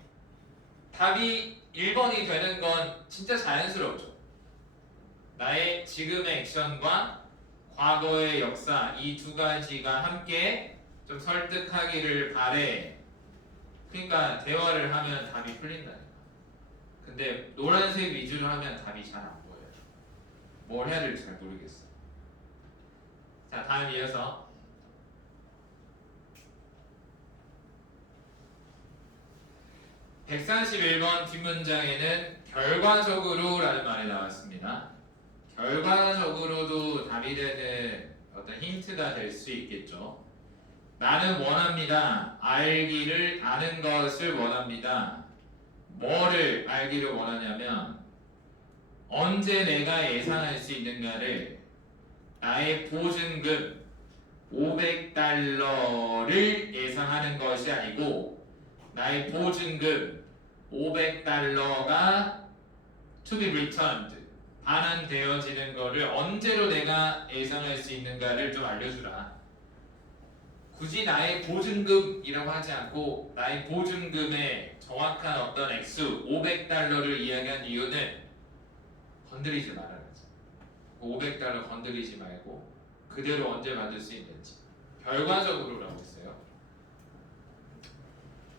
답이 1번이 되는 건 진짜 자연스럽죠. 나의 지금의 액션과 과거의 역사 이 두 가지가 함께 좀 설득하기를 바래. 그러니까 대화를 하면 답이 풀린다니까. 근데 노란색 위주로 하면 답이 잘 안 보여요. 뭘 해야 될지 잘 모르겠어. 자, 다음 이어서 141번 뒷문장에는 결과적으로 라는 말이 나왔습니다. 결과적으로도 답이 되는 어떤 힌트가 될 수 있겠죠. 나는 원합니다. 알기를 아는 것을 원합니다. 뭐를 알기를 원하냐면 언제 내가 예상할 수 있는가를 나의 보증금 500달러를 예상하는 것이 아니고 나의 보증금 500달러가 to be returned 반환되어지는 거를 언제로 내가 예상할 수 있는가를 좀 알려주라. 굳이 나의 보증금이라고 하지 않고 나의 보증금의 정확한 어떤 액수 500달러를 이야기한 이유는 건드리지 말아야지. 500달러 건드리지 말고 그대로 언제 받을 수 있는지 결과적으로라고 했어요.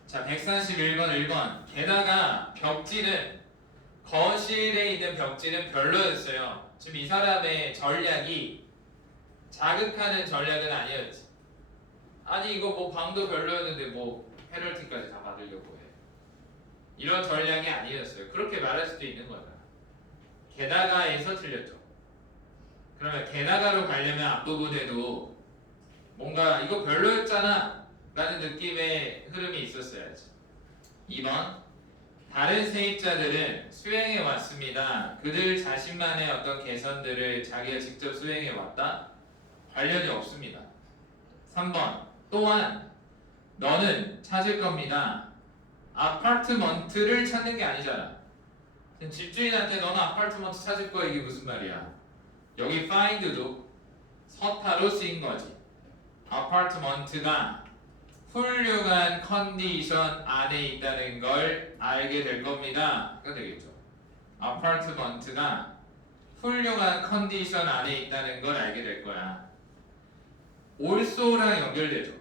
자, 141번 1번. 게다가 벽지는 거실에 있는 벽지는 별로였어요. 지금 이 사람의 전략이 자극하는 전략은 아니었지. 아니 이거 뭐 방도 별로였는데 뭐 페널티까지 다 받으려고 해. 이런 전략이 아니었어요. 그렇게 말할 수도 있는 거잖아. 게다가에서 틀렸죠. 그러면 게다가로 가려면 앞부분에도 뭔가 이거 별로였잖아 라는 느낌의 흐름이 있었어야지. 2번. 다른 세입자들은 수행해 왔습니다. 그들 자신만의 어떤 개선들을 자기가 직접 수행해 왔다? 관련이 없습니다. 3번. 또한 너는 찾을 겁니다. 아파트먼트를 찾는 게 아니잖아. 집주인한테 너는 아파트먼트 찾을 거야 이게 무슨 말이야. 여기 find도 서타로 쓰인 거지. 아파트먼트가 훌륭한 컨디션 안에 있다는 걸 알게 될 겁니다. 가 되겠죠. 아파트먼트가 훌륭한 컨디션 안에 있다는 걸 알게 될 거야. also랑 연결되죠.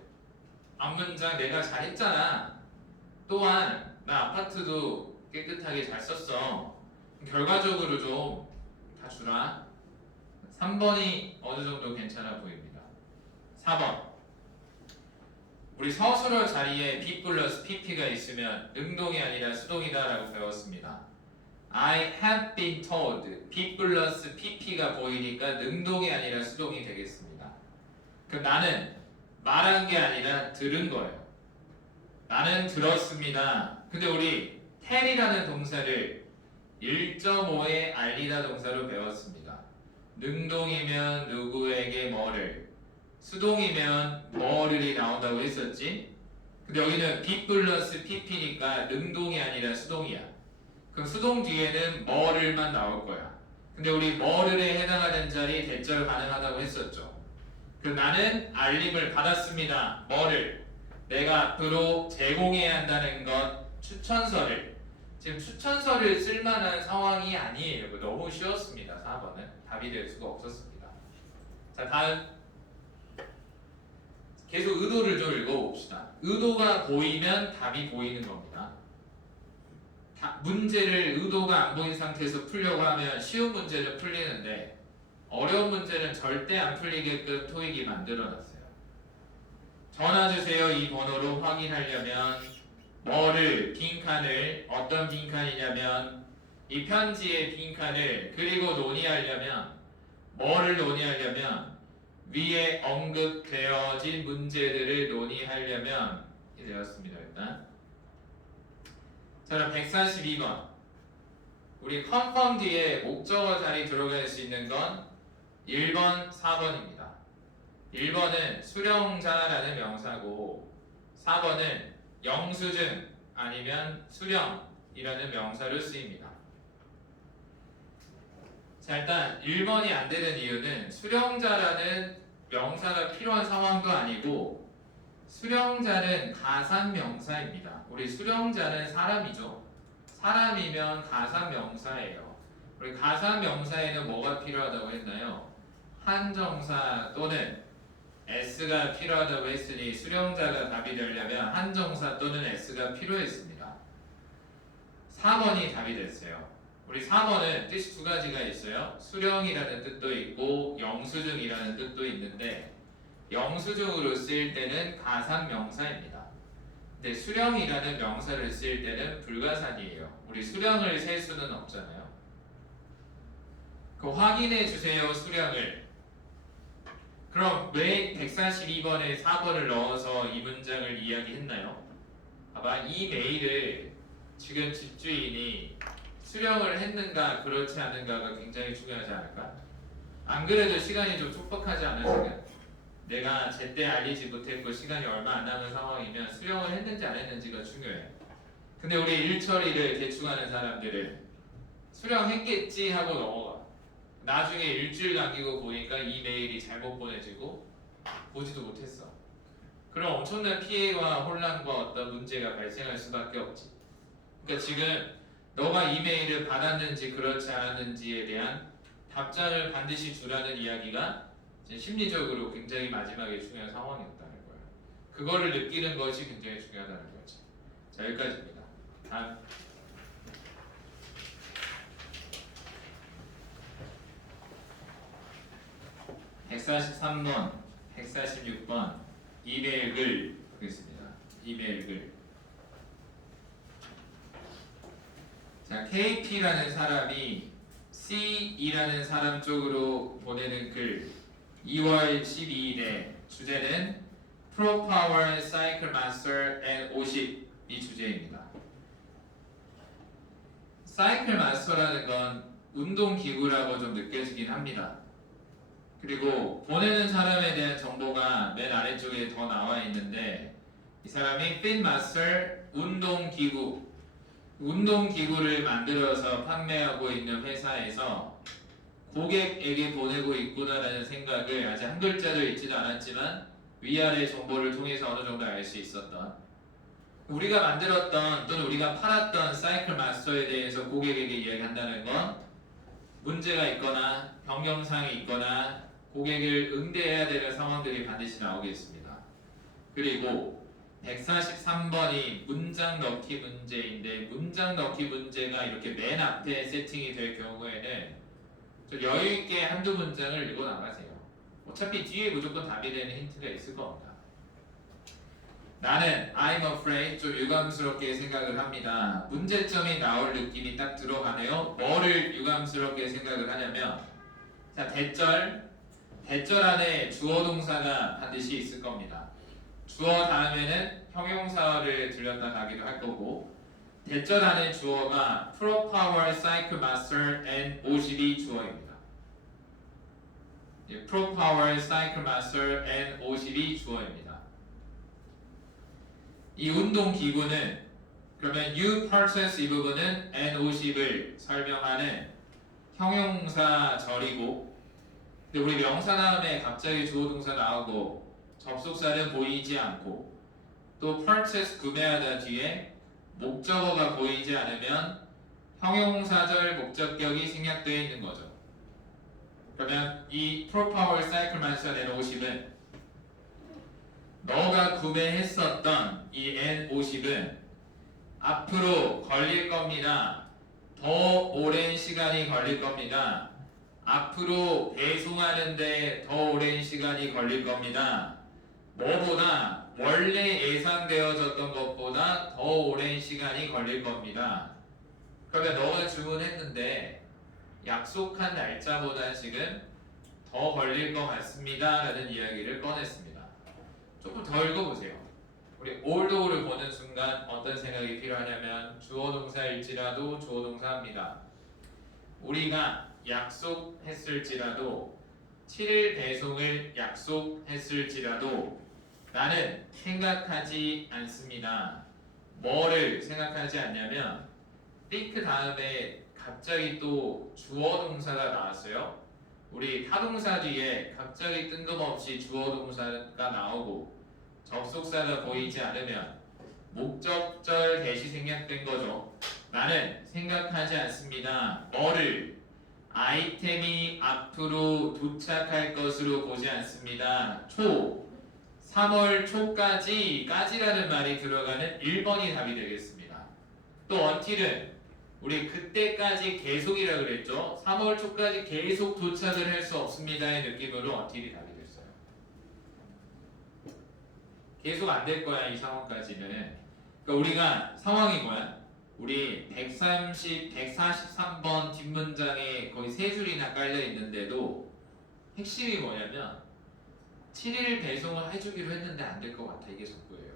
앞문장 내가 잘했잖아. 또한 나 아파트도 깨끗하게 잘 썼어. 결과적으로 좀 다 주라. 3번이 어느 정도 괜찮아 보입니다. 4번. 우리 서술어 자리에 be 플러스 pp가 있으면 능동이 아니라 수동이다 라고 배웠습니다. I have been told be 플러스 pp가 보이니까 능동이 아니라 수동이 되겠습니다. 그럼 나는 말한 게 아니라 들은 거예요. 나는 들었습니다. 근데 우리 tell이라는 동사를 1.5의 알리다 동사로 배웠습니다. 능동이면 누구에게 뭐를, 수동이면 뭐를이 나온다고 했었지. 근데 여기는 be 플러스 pp니까 능동이 아니라 수동이야. 그럼 수동 뒤에는 뭐를만 나올 거야. 근데 우리 뭐를에 해당하는 자리 대절 가능하다고 했었죠. 그럼 나는 알림을 받았습니다. 뭐를? 내가 앞으로 제공해야 한다는 것 추천서를 지금 추천서를 쓸 만한 상황이 아니에요. 너무 쉬웠습니다. 4번은 답이 될 수가 없었습니다. 자, 다음 계속 의도를 좀 읽어봅시다. 의도가 보이면 답이 보이는 겁니다. 문제를 의도가 안 보인 상태에서 풀려고 하면 쉬운 문제는 풀리는데 어려운 문제는 절대 안 풀리게끔 토익이 만들어놨어요. 전화 주세요 이 번호로 확인하려면 뭐를 빈칸을 어떤 빈칸이냐면 이 편지의 빈칸을 그리고 논의하려면 뭐를 논의하려면 위에 언급되어진 문제들을 논의하려면 이 되었습니다. 일단 자, 그럼 142번 우리 confirm 뒤에 목적어 자리 들어갈 수 있는 건 1번, 4번입니다. 1번은 수령자라는 명사고 4번은 영수증 아니면 수령이라는 명사로 쓰입니다. 자, 일단 1번이 안 되는 이유는 수령자라는 명사가 필요한 상황도 아니고 수령자는 가산명사입니다. 우리 수령자는 사람이죠. 사람이면 가산명사예요. 우리 가산명사에는 뭐가 필요하다고 했나요? 한정사 또는 S가 필요하다고 했으니 수령자가 답이 되려면 한정사 또는 S가 필요했습니다. 4번이 답이 됐어요. 우리 4번은 뜻이 두 가지가 있어요. 수령이라는 뜻도 있고 영수증이라는 뜻도 있는데 영수증으로 쓰일 때는 가산명사입니다. 근데 수령이라는 명사를 쓸 때는 불가산이에요. 우리 수령을 셀 수는 없잖아요. 그 확인해 주세요 수령을. 그럼 왜 142번에 4번을 넣어서 이 문장을 이야기했나요? 봐봐, 이 메일을 지금 집주인이 수령을 했는가 그렇지 않은가가 굉장히 중요하지 않을까? 안 그래도 시간이 좀 촉박하지 않으세요? 내가 제때 알리지 못했고 시간이 얼마 안 남은 상황이면 수령을 했는지 안 했는지가 중요해. 근데 우리 일처리를 대충 하는 사람들은 수령했겠지 하고 넘어가. 나중에 일주일 남기고 보니까 이 메일이 잘못 보내지고 보지도 못했어. 그럼 엄청난 피해와 혼란과 어떤 문제가 발생할 수밖에 없지. 그러니까 지금 너가 이메일을 받았는지 그렇지 않았는지에 대한 답장을 반드시 주라는 이야기가 심리적으로 굉장히 마지막에 중요한 상황이었다는 거예요. 그거를 느끼는 것이 굉장히 중요하다는 거죠. 자, 여기까지입니다. 다음. (143번) (146번) 이메일 글 보겠습니다. 이메일 글. 자, KP라는 사람이 C이라는 사람 쪽으로 보내는 글 2월 12일에 주제는 ProPower Cycle Master N50 이 주제입니다. 사이클 마스터라는 건 운동기구라고 좀 느껴지긴 합니다. 그리고 보내는 사람에 대한 정보가 맨 아래쪽에 더 나와 있는데 이 사람이 Fit Master 운동기구를 만들어서 판매하고 있는 회사에서 고객에게 보내고 있구나라는 생각을 아직 한 글자도 읽지도 않았지만 위아래 정보를 통해서 어느 정도 알 수 있었던, 우리가 만들었던 또는 우리가 팔았던 사이클 마스터에 대해서 고객에게 이야기한다는 건 문제가 있거나 변경사항이 있거나 고객을 응대해야 되는 상황들이 반드시 나오겠습니다. 그리고 143번이 문장 넣기 문제인데 문장 넣기 문제가 이렇게 맨 앞에 세팅이 될 경우에는 좀 여유있게 한두 문장을 읽어 나가세요. 어차피 뒤에 무조건 답이 되는 힌트가 있을 겁니다. 나는 I'm afraid 좀 유감스럽게 생각을 합니다. 문제점이 나올 느낌이 딱 들어가네요. 뭐를 유감스럽게 생각을 하냐면, 자, 대절 안에 주어 동사가 반드시 있을 겁니다. 주어 다음에는 형용사를 들렸다 가기도 할 거고, 대절 안에 주어가 ProPower Cycle Master N52 주어입니다. ProPower Cycle Master N52 주어입니다. 이 운동기구는 그러면 you purchase 이 부분은 N50을 설명하는 형용사절이고, 근데 우리 명사 다음에 갑자기 주어 동사 나오고 접속사는 보이지 않고 또 purchase 구매하다 뒤에 목적어가 보이지 않으면 형용사절 목적격이 생략되어 있는 거죠. 그러면 이 프로파월 사이클만 써낸 50은 너가 구매했었던 이 N50은 앞으로 걸릴 겁니다. 더 오랜 시간이 걸릴 겁니다. 앞으로 배송하는데 더 오랜 시간이 걸릴 겁니다. 뭐보다 원래 예상되어졌던 것보다 더 오랜 시간이 걸릴 겁니다. 그러면 너가 주문했는데 약속한 날짜보다 지금 더 걸릴 것 같습니다 라는 이야기를 꺼냈습니다. 조금 더 읽어보세요. 우리 올도를 보는 순간 어떤 생각이 필요하냐면 주어 동사일지라도 주어 동사입니다. 우리가 약속했을지라도 7일 배송을 약속했을지라도 나는 생각하지 않습니다. 뭐를 생각하지 않냐면 think 다음에 갑자기 또 주어 동사가 나왔어요. 우리 타동사 뒤에 갑자기 뜬금없이 주어 동사가 나오고 접속사가 보이지 않으면 목적절 대시 생략된 거죠. 나는 생각하지 않습니다. 뭐를? 아이템이 앞으로 도착할 것으로 보지 않습니다. 3월 초까지 까지라는 말이 들어가는 1번이 답이 되겠습니다. 또 until은 우리 그때까지 계속이라 그랬죠. 3월 초까지 계속 도착을 할 수 없습니다의 느낌으로 until이 답이 됐어요. 계속 안 될 거야 이 상황까지는. 그러니까 우리가 상황이 뭐야? 우리 143번 뒷문장에 거의 3줄이나 깔려 있는데도 핵심이 뭐냐면 7일 배송을 해주기로 했는데 안 될 것 같아. 이게 전부예요.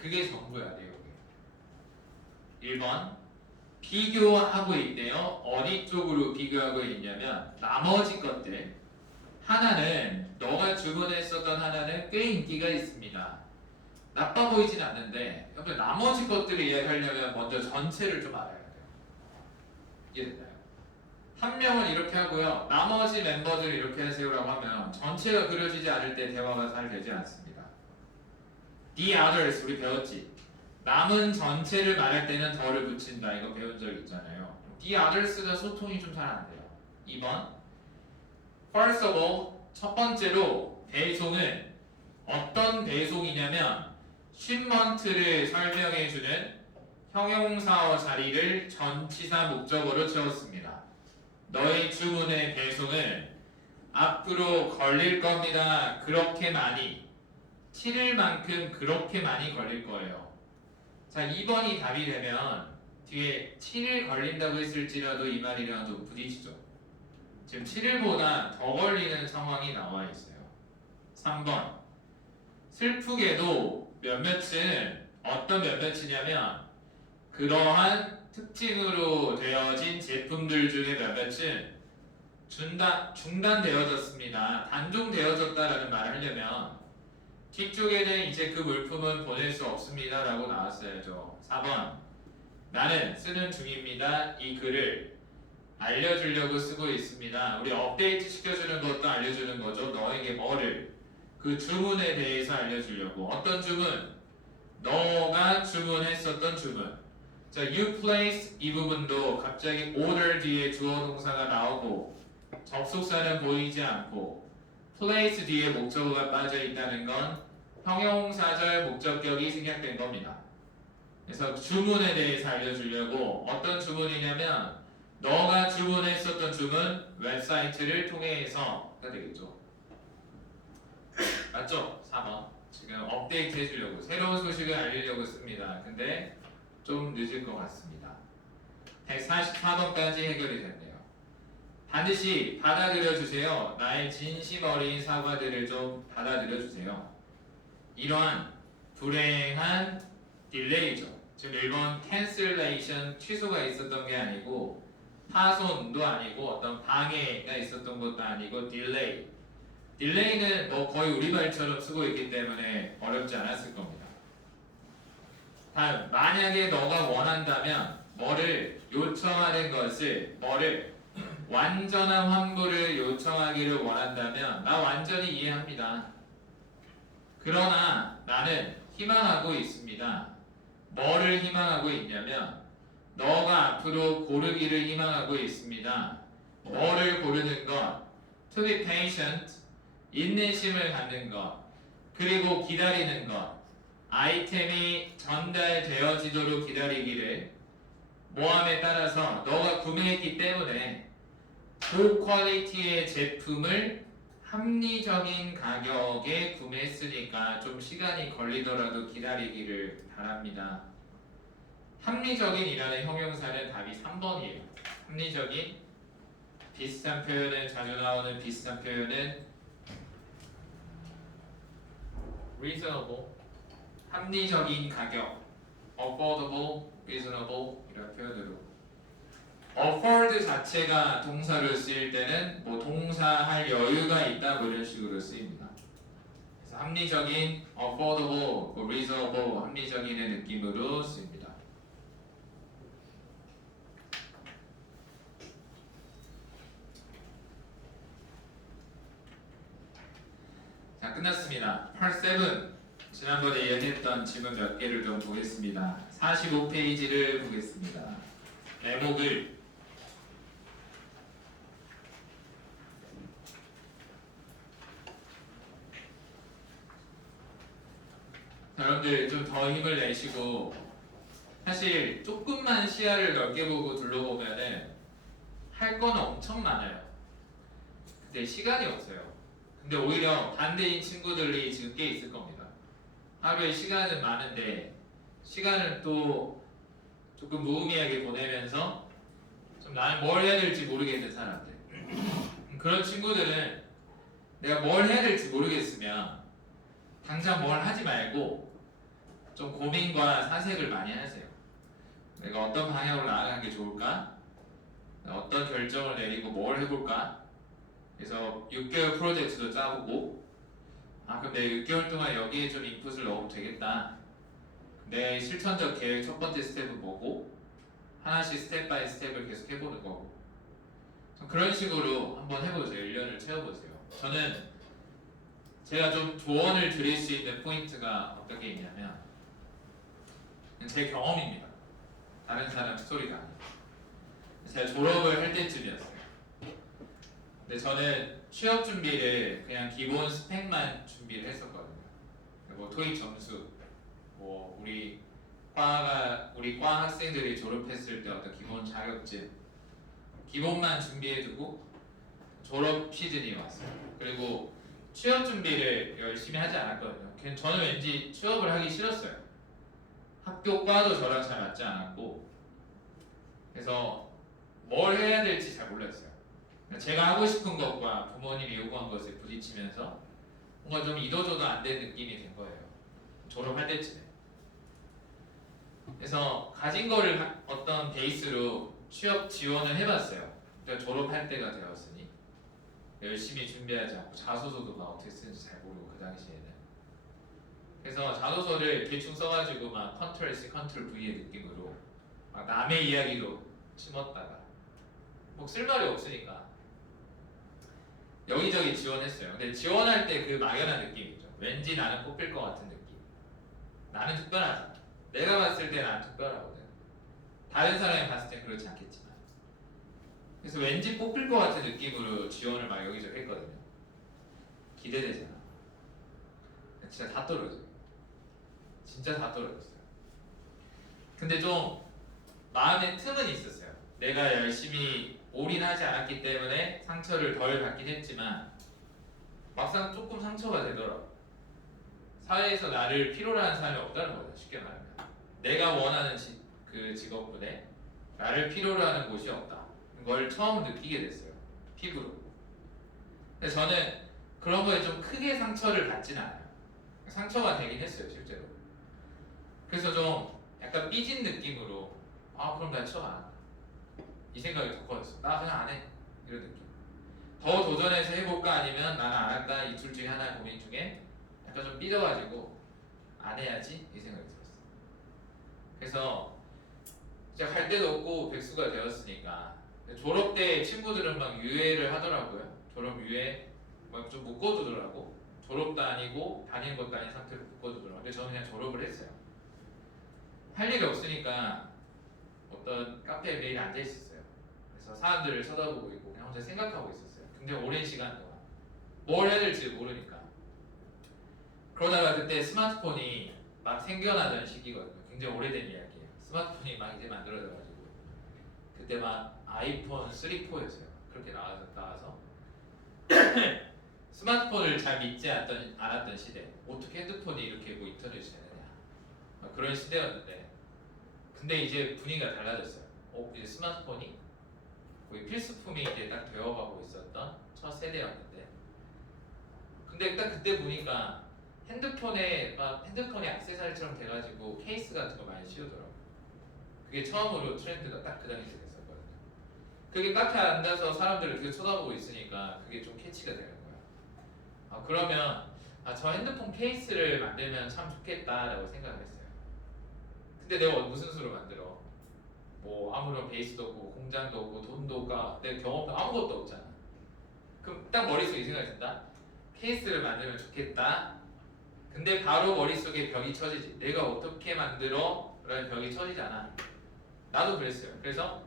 그게 전부야 내용이. 1번 비교하고 있대요. 어디 쪽으로 비교하고 있냐면 나머지 것들 하나는 너가 주문했었던 하나는 꽤 인기가 있습니다. 나빠 보이진 않는데 여러분 나머지 것들을 이해하려면 먼저 전체를 좀 알아야 돼요. 이해됐나요? 한 명은 이렇게 하고요. 나머지 멤버들 이렇게 하세요라고 하면 전체가 그려지지 않을 때 대화가 잘 되지 않습니다. The others 우리 배웠지? 남은 전체를 말할 때는 더를 붙인다. 이거 배운 적 있잖아요. The others가 소통이 좀 잘 안 돼요. 2번 First of all 첫 번째로 배송은 어떤 배송이냐면 shipment를 설명해주는 형용사어 자리를 전치사 목적어로 채웠습니다. 너의 주문의 배송은 앞으로 걸릴 겁니다. 그렇게 많이 7일만큼 그렇게 많이 걸릴 거예요. 자 2번이 답이 되면 뒤에 7일 걸린다고 했을지라도 이 말이랑 좀 부딪히죠. 지금 7일보다 더 걸리는 상황이 나와 있어요. 3번 슬프게도 몇몇은 어떤 몇몇이냐면 그러한 특징으로 되어진 제품들 중에 몇몇은 중단되어졌습니다. 단종되어졌다라는 말을 하려면 뒤쪽에는 이제 그 물품은 보낼 수 없습니다 라고 나왔어야죠. 4번 나는 쓰는 중입니다. 이 글을 알려주려고 쓰고 있습니다. 우리 업데이트 시켜주는 것도 알려주는 거죠. 너에게 뭐를? 그 주문에 대해서 알려주려고. 어떤 주문? 너가 주문했었던 주문. 자, you place 이 부분도 갑자기 order 뒤에 주어 동사가 나오고 접속사는 보이지 않고 place 뒤에 목적어가 빠져 있다는 건 형용사절 목적격이 생략된 겁니다. 그래서 주문에 대해서 알려주려고 어떤 주문이냐면 너가 주문했었던 주문 웹사이트를 통해서가 되겠죠. 맞죠? 4번 지금 업데이트 해주려고 새로운 소식을 알리려고 씁니다. 근데 좀 늦을 것 같습니다. 144번까지 해결이 됐네요. 반드시 받아들여 주세요. 나의 진심 어린 사과들을 좀 받아들여 주세요. 이러한 불행한 딜레이죠. 지금 1번 cancellation 취소가 있었던 게 아니고 파손도 아니고 어떤 방해가 있었던 것도 아니고 딜레이. 딜레이는 뭐 거의 우리말처럼 쓰고 있기 때문에 어렵지 않았을 겁니다. 다음, 만약에 너가 원한다면 뭐를 요청하는 것을 뭐를 완전한 환불을 요청하기를 원한다면 나 완전히 이해합니다. 그러나 나는 희망하고 있습니다. 뭐를 희망하고 있냐면 너가 앞으로 고르기를 희망하고 있습니다. 뭐를 고르는 것, to be patient, 인내심을 갖는 것, 그리고 기다리는 것, 아이템이 전달되어지도록 기다리기를 모함에 따라서 너가 구매했기 때문에 고퀄리티의 제품을 합리적인 가격에 구매했으니까 좀 시간이 걸리더라도 기다리기를 바랍니다. 합리적인이라는 형용사는 답이 3번이에요. 합리적인, 비슷한 표현은 자주 나오는 비슷한 표현은 reasonable, 합리적인 가격, affordable, reasonable 이런 표현으로 afford 자체가 동사로 쓰일 때는 뭐 동사할 여유가 있다 뭐 이런 식으로 쓰입니다. 그래서 합리적인, affordable, 뭐 reasonable, 합리적인의 느낌으로 쓰입니다. 자, 끝났습니다. Part 7 지난번에 이야기했던 질문 몇 개를 좀 보겠습니다. 45페이지를 보겠습니다. 제목을 여러분들 좀 더 힘을 내시고 사실 조금만 시야를 넓게 보고 둘러보면은 할 건 엄청 많아요. 근데 시간이 없어요. 근데 오히려 반대인 친구들이 지금 꽤 있을 겁니다. 하루에 시간은 많은데 시간을 또 조금 무의미하게 보내면서 좀 나는 뭘 해야 될지 모르겠는 사람들 그런 친구들은 내가 뭘 해야 될지 모르겠으면 당장 뭘 하지 말고 좀 고민과 사색을 많이 하세요. 내가 어떤 방향으로 나아가는 게 좋을까? 어떤 결정을 내리고 뭘 해볼까? 그래서 6개월 프로젝트도 짜보고 그럼 내가 6개월 동안 여기에 좀 인풋을 넣으면 되겠다. 내 실천적 계획 첫 번째 스텝은 뭐고 하나씩 스텝 바이 스텝을 계속 해보는 거고 그런 식으로 한번 해보세요. 1년을 채워보세요. 저는 제가 좀 조언을 드릴 수 있는 포인트가 어떤 게 있냐면 제 경험입니다. 다른 사람 스토리가 아니에요. 제가 졸업을 할 때쯤이었어요. 근데 저는 취업 준비를 그냥 기본 스펙만 준비를 했었거든요. 뭐 토익 점수, 뭐 우리 과 학생들이 졸업했을 때 어떤 기본 자격증 기본만 준비해두고 졸업 시즌이 왔어요. 그리고 취업 준비를 열심히 하지 않았거든요. 그냥 저는 왠지 취업을 하기 싫었어요. 학교 과도 저랑 잘 맞지 않았고 그래서 뭘 해야 될지 잘 몰랐어요. 제가 하고 싶은 것과 부모님이 요구한 것에 부딪히면서 뭔가 좀 이도저도 안 된 느낌이 된 거예요. 졸업할 때쯤에. 그래서 가진 거를 어떤 베이스로 취업 지원을 해봤어요. 그러니까 졸업할 때가 되었으니 열심히 준비하지 않고 자소서도 막 어떻게 쓰는지 잘 모르고 그 당시에는. 그래서 자소서를 대충 써가지고 막 컨트롤 C, 컨트롤 V의 느낌으로 막 남의 이야기도 심었다가 뭐 쓸말이 없으니까 여기저기 지원했어요. 근데 지원할 때 그 막연한 느낌이죠. 왠지 나는 뽑힐 것 같은 느낌. 나는 특별하잖아. 내가 봤을 때 난 특별하거든. 다른 사람이 봤을 땐 그렇지 않겠지만. 그래서 왠지 뽑힐 것 같은 느낌으로 지원을 막 여기저기 했거든요. 기대되잖아. 진짜 다 떨어져요. 진짜 다 떨어졌어요. 근데 좀 마음의 틈은 있었어요. 내가 열심히 올인하지 않았기 때문에 상처를 덜 받긴 했지만 막상 조금 상처가 되더라고. 사회에서 나를 필요로 하는 사람이 없다는 거죠. 쉽게 말하면 내가 원하는 그 직업군에 나를 필요로 하는 곳이 없다. 그걸 처음 느끼게 됐어요. 피부로. 근데 저는 그런 거에 좀 크게 상처를 받진 않아요. 상처가 되긴 했어요. 실제로. 그래서 좀 약간 삐진 느낌으로 그럼 나 취업 안 한다. 이 생각이 더 커졌어. 나 그냥 안 해. 이런 느낌. 더 도전해서 해볼까 아니면 나는 안 할까 이 둘 중에 하나 고민 중에 약간 좀 삐져가지고 안 해야지 이 생각이 들었어. 그래서 진짜 갈 데도 없고 백수가 되었으니까 졸업 때 친구들은 막 유예를 하더라고요. 졸업 유예 막 좀 묶어두더라고. 졸업도 아니고 다니는 것도 아닌 상태로 묶어두더라고. 근데 저는 그냥 졸업을 했어요. 할 일이 없으니까 어떤 카페에 매일 앉아 있었어요. 그래서 사람들을 쳐다보고 있고 그냥 혼자 생각하고 있었어요. 굉장히 오랜 시간 동안 뭘 해야 될지 모르니까. 그러다가 그때 스마트폰이 막 생겨나던 시기거든요. 굉장히 오래된 이야기예요. 스마트폰이 막 이제 만들어져가지고 그때 막 아이폰 3, 4였어요. 그렇게 나와서 스마트폰을 잘 믿지 않았던 시대. 어떻게 핸드폰이 이렇게 뭐 인터넷이 되느냐 막 그런 시대였는데, 근데 이제 분위기가 달라졌어요. 이제 스마트폰이 거의 필수품이 이제 딱 되어가고 있었던 첫 세대였는데, 근데 딱 그때 보니까 핸드폰이 액세서리처럼 돼가지고 케이스 같은 거 많이 씌우더라고요. 그게 처음으로 트렌드가 딱 그 당시에 됐었거든요. 그게 카페에 앉아서 사람들을 계속 쳐다보고 있으니까 그게 좀 캐치가 되는 거예요. 그러면 저 핸드폰 케이스를 만들면 참 좋겠다라고 생각을 했어요. 근데 내가 무슨 수로 만들어? 뭐 아무런 베이스도 없고 공장도 없고 돈도 없고 내 경험도 아무것도 없잖아. 그럼 딱 머릿속에 이 생각이 든다. 케이스를 만들면 좋겠다. 근데 바로 머릿속에 벽이 쳐지지. 내가 어떻게 만들어? 라는 벽이 쳐지잖아. 나도 그랬어요. 그래서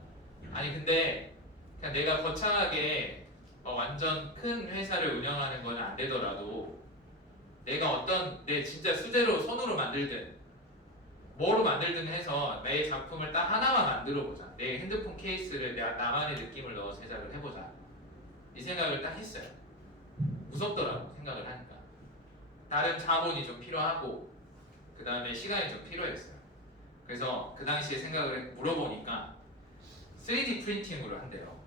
근데 그냥 내가 거창하게 완전 큰 회사를 운영하는 건 안 되더라도 내가 내 진짜 수제로 손으로 만들든 뭐로 만들든 해서 내 작품을 딱 하나만 만들어 보자. 내 핸드폰 케이스를 내가 나만의 느낌을 넣어 제작을 해보자. 이 생각을 딱 했어요. 무섭더라고, 생각을 하니까. 다른 자본이 좀 필요하고 그 다음에 시간이 좀 필요했어요. 그래서 그 당시에 생각을 물어보니까 3D 프린팅으로 한대요.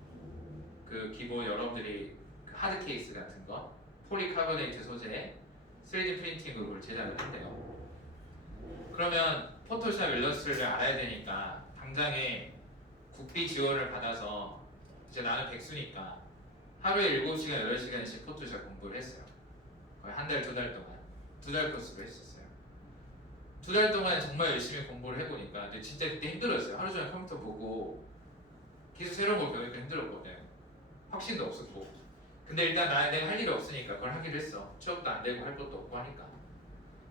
그 기본 여러분들이 그 하드 케이스 같은 거 폴리카보네이트 소재에 3D 프린팅으로 제작을 한대요. 그러면 포토샵 일러스트를 알아야 되니까 당장에 국비 지원을 받아서 이제 나는 백수니까 하루에 7시간, 8시간씩 포토샵 공부를 했어요. 거의 한 달, 2달 동안 2달 코스로 했었어요. 2달 동안 정말 열심히 공부를 해보니까 근데 진짜 그때 힘들었어요. 하루 종일 컴퓨터 보고 기술 새로운 거 배우니까 힘들었거든요. 확신도 없었고. 근데 일단 내가 할 일이 없으니까 그걸 하기로 했어. 취업도 안 되고 할 것도 없고 하니까.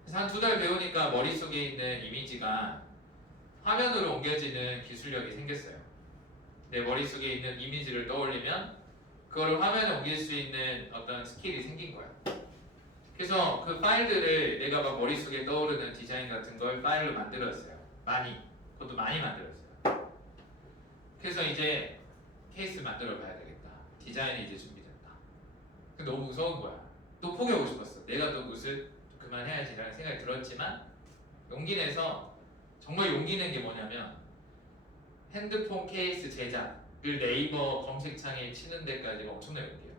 그래서 한 2달 배우니까 머릿속에 있는 이미지가 화면으로 옮겨지는 기술력이 생겼어요. 내 머릿속에 있는 이미지를 떠올리면 그거를 화면에 옮길 수 있는 어떤 스킬이 생긴 거야. 그래서 그 파일들을 내가 막 머릿속에 떠오르는 디자인 같은 걸 파일로 만들었어요. 그것도 많이 만들었어요. 그래서 이제 케이스 만들어 봐야 되겠다. 디자인이 이제 준비됐다. 근데 너무 무서운 거야. 또 포기하고 싶었어. 내가 또 무슨 그만해야지라는 생각이 들었지만 용기 내서 정말 용기 낸 게 뭐냐면 핸드폰 케이스 제작을 네이버 검색창에 치는 데까지가 엄청난 용기예요.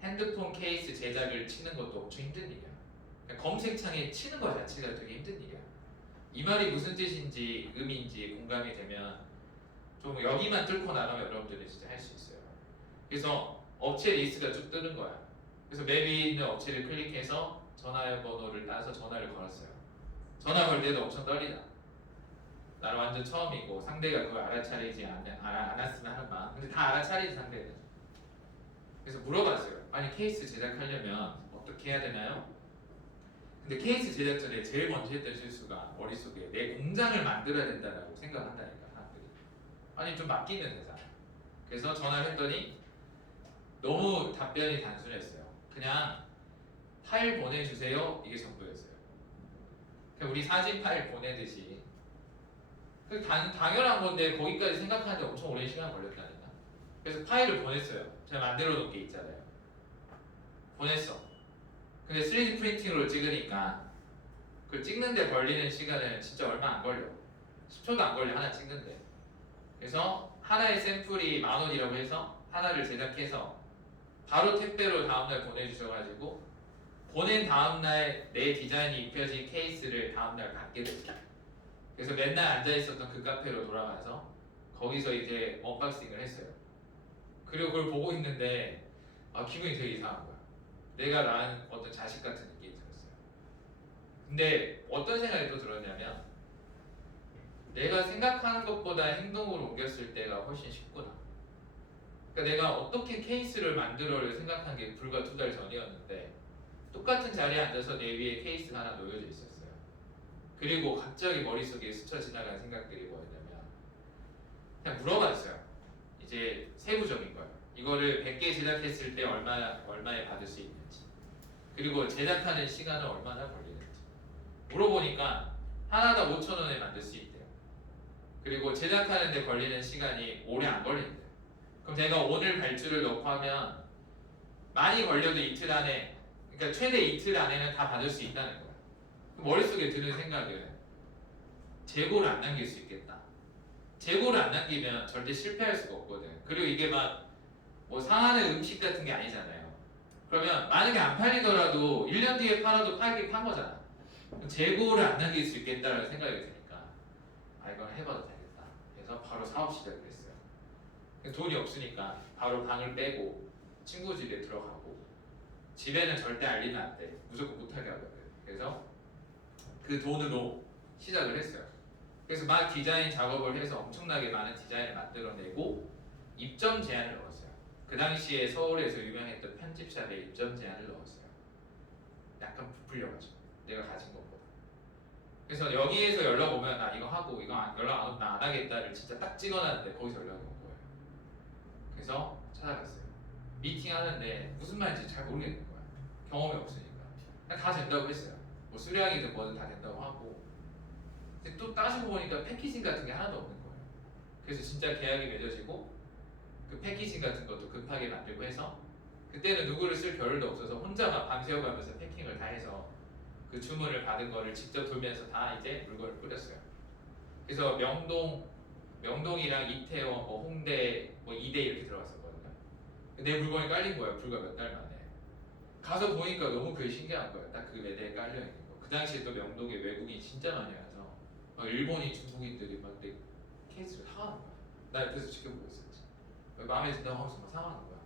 핸드폰 케이스 제작을 치는 것도 엄청 힘든 일이야. 그러니까 검색창에 치는 것 자체가 되게 힘든 일이야. 이 말이 무슨 뜻인지 의미인지 공감이 되면 좀 여기만 뚫고 나가면 여러분들이 진짜 할 수 있어요. 그래서 업체 리스트가 쭉 뜨는 거야. 그래서 맵 위에 있는 업체를 클릭해서 전화번호를 따서 전화를 걸었어요. 전화 걸 때도 엄청 떨리다. 나는 완전 처음이고 상대가 그걸 알아차리지 않았으면 하는 마음. 근데 다 알아차리지 상대는. 그래서 물어봤어요. 아니 케이스 제작하려면 어떻게 해야 되나요? 근데 케이스 제작 전에 제일 먼저 했던 실수가 머릿속에 내 공장을 만들어야 된다고 생각한다니까 사람들이. 아니 좀 맡기는 회사. 그래서 전화를 했더니 너무 답변이 단순했어요. 그냥 파일 보내주세요. 이게 전부였어요. 그냥 우리 사진 파일 보내듯이. 당연한 건데 거기까지 생각하는데 엄청 오랜 시간 걸렸다니까. 그래서 파일을 보냈어요. 제가 만들어 놓은 게 있잖아요. 보냈어. 근데 3D 프린팅으로 찍으니까 그 찍는데 걸리는 시간은 진짜 얼마 안 걸려. 10초도 안 걸려 하나 찍는데. 그래서 하나의 샘플이 10,000원이라고 해서 하나를 제작해서 바로 택배로 다음날 보내주셔가지고 보낸 다음날 내 디자인이 입혀진 케이스를 다음날 갖게 됐어요. 그래서 맨날 앉아있었던 그 카페로 돌아가서 거기서 이제 언박싱을 했어요. 그리고 그걸 보고 있는데 기분이 되게 이상한 거야. 내가 낳은 어떤 자식 같은 느낌이 들었어요. 근데 어떤 생각이 또 들었냐면 내가 생각하는 것보다 행동으로 옮겼을 때가 훨씬 쉽구나. 그러니까 내가 어떻게 케이스를 만들어를 생각한 게 불과 2달 전이었는데 똑같은 자리에 앉아서 내 위에 케이스가 하나 놓여져 있었어요. 그리고 갑자기 머릿속에 스쳐 지나가는 생각들이 뭐였냐면 그냥 물어봤어요. 이제 세부적인 거예요. 이거를 100개 제작했을 때 얼마에 받을 수 있는지, 그리고 제작하는 시간은 얼마나 걸리는지 물어보니까 하나당 5,000원에 만들 수 있대요. 그리고 제작하는 데 걸리는 시간이 오래 안 걸린대요. 그럼 제가 오늘 발주를 넣고 하면 많이 걸려도 이틀 안에, 그러니까 최대 이틀 안에는 다 받을 수 있다는 거예요. 머릿속에 드는 생각은 재고를 안 남길 수 있겠다. 재고를 안 남기면 절대 실패할 수가 없거든. 그리고 이게 막 뭐 상하는 음식 같은 게 아니잖아요. 그러면 만약에 안 팔리더라도 1년 뒤에 팔아도 팔긴 판 거잖아. 재고를 안 남길 수 있겠다라는 생각이 드니까 이건 해봐도 되겠다. 그래서 바로 사업 시작을 했어요. 돈이 없으니까 바로 방을 빼고 친구 집에 들어가고, 집에는 절대 알리면 안 돼. 무조건 못하게 하거든. 그래서 그 돈으로 시작을 했어요. 그래서 막 디자인 작업을 해서 엄청나게 많은 디자인을 만들어내고 입점 제안을 넣었어요. 그 당시에 서울에서 유명했던 편집샵에 입점 제안을 넣었어요. 약간 부풀려가지고 내가 가진 것보다. 그래서 여기에서 연락 오면 나 이거 하고, 이거 연락 안 오면 나 안 하겠다를 진짜 딱 찍어놨는데 거기서 연락이 온 거예요. 그래서 찾아갔어요. 미팅하는데 무슨 말인지 잘 모르겠는 거야. 경험이 없으니까. 그냥 다 된다고 했어요. 뭐 수량이든 뭐든 다 된다고 하고. 근데 또 따지고 보니까 패키징 같은 게 하나도 없는 거예요. 그래서 진짜 계약이 맺어지고 그 패키징 같은 것도 급하게 만들고 해서, 그때는 누구를 쓸 겨를도 없어서 혼자 막 밤새워가면서 패킹을 다 해서 그 주문을 받은 거를 직접 돌면서 다 이제 물건을 뿌렸어요. 그래서 명동이랑 이태원, 뭐 홍대, 뭐 이대 이렇게 들어갔었거든요. 내 물건이 깔린 거예요. 불과 몇 달 만에. 가서 보니까 너무 그게 신기한 거예요. 딱 그 매대에 깔려 있는 거. 그 당시에 또 명동에 외국인이 진짜 많이 와서 막 일본인, 중국인들이 막 내 케이스를 사가는 거야. 나 옆에서 지켜보고 있었지. 마음에 든다고 하면서 막 사가는 거야.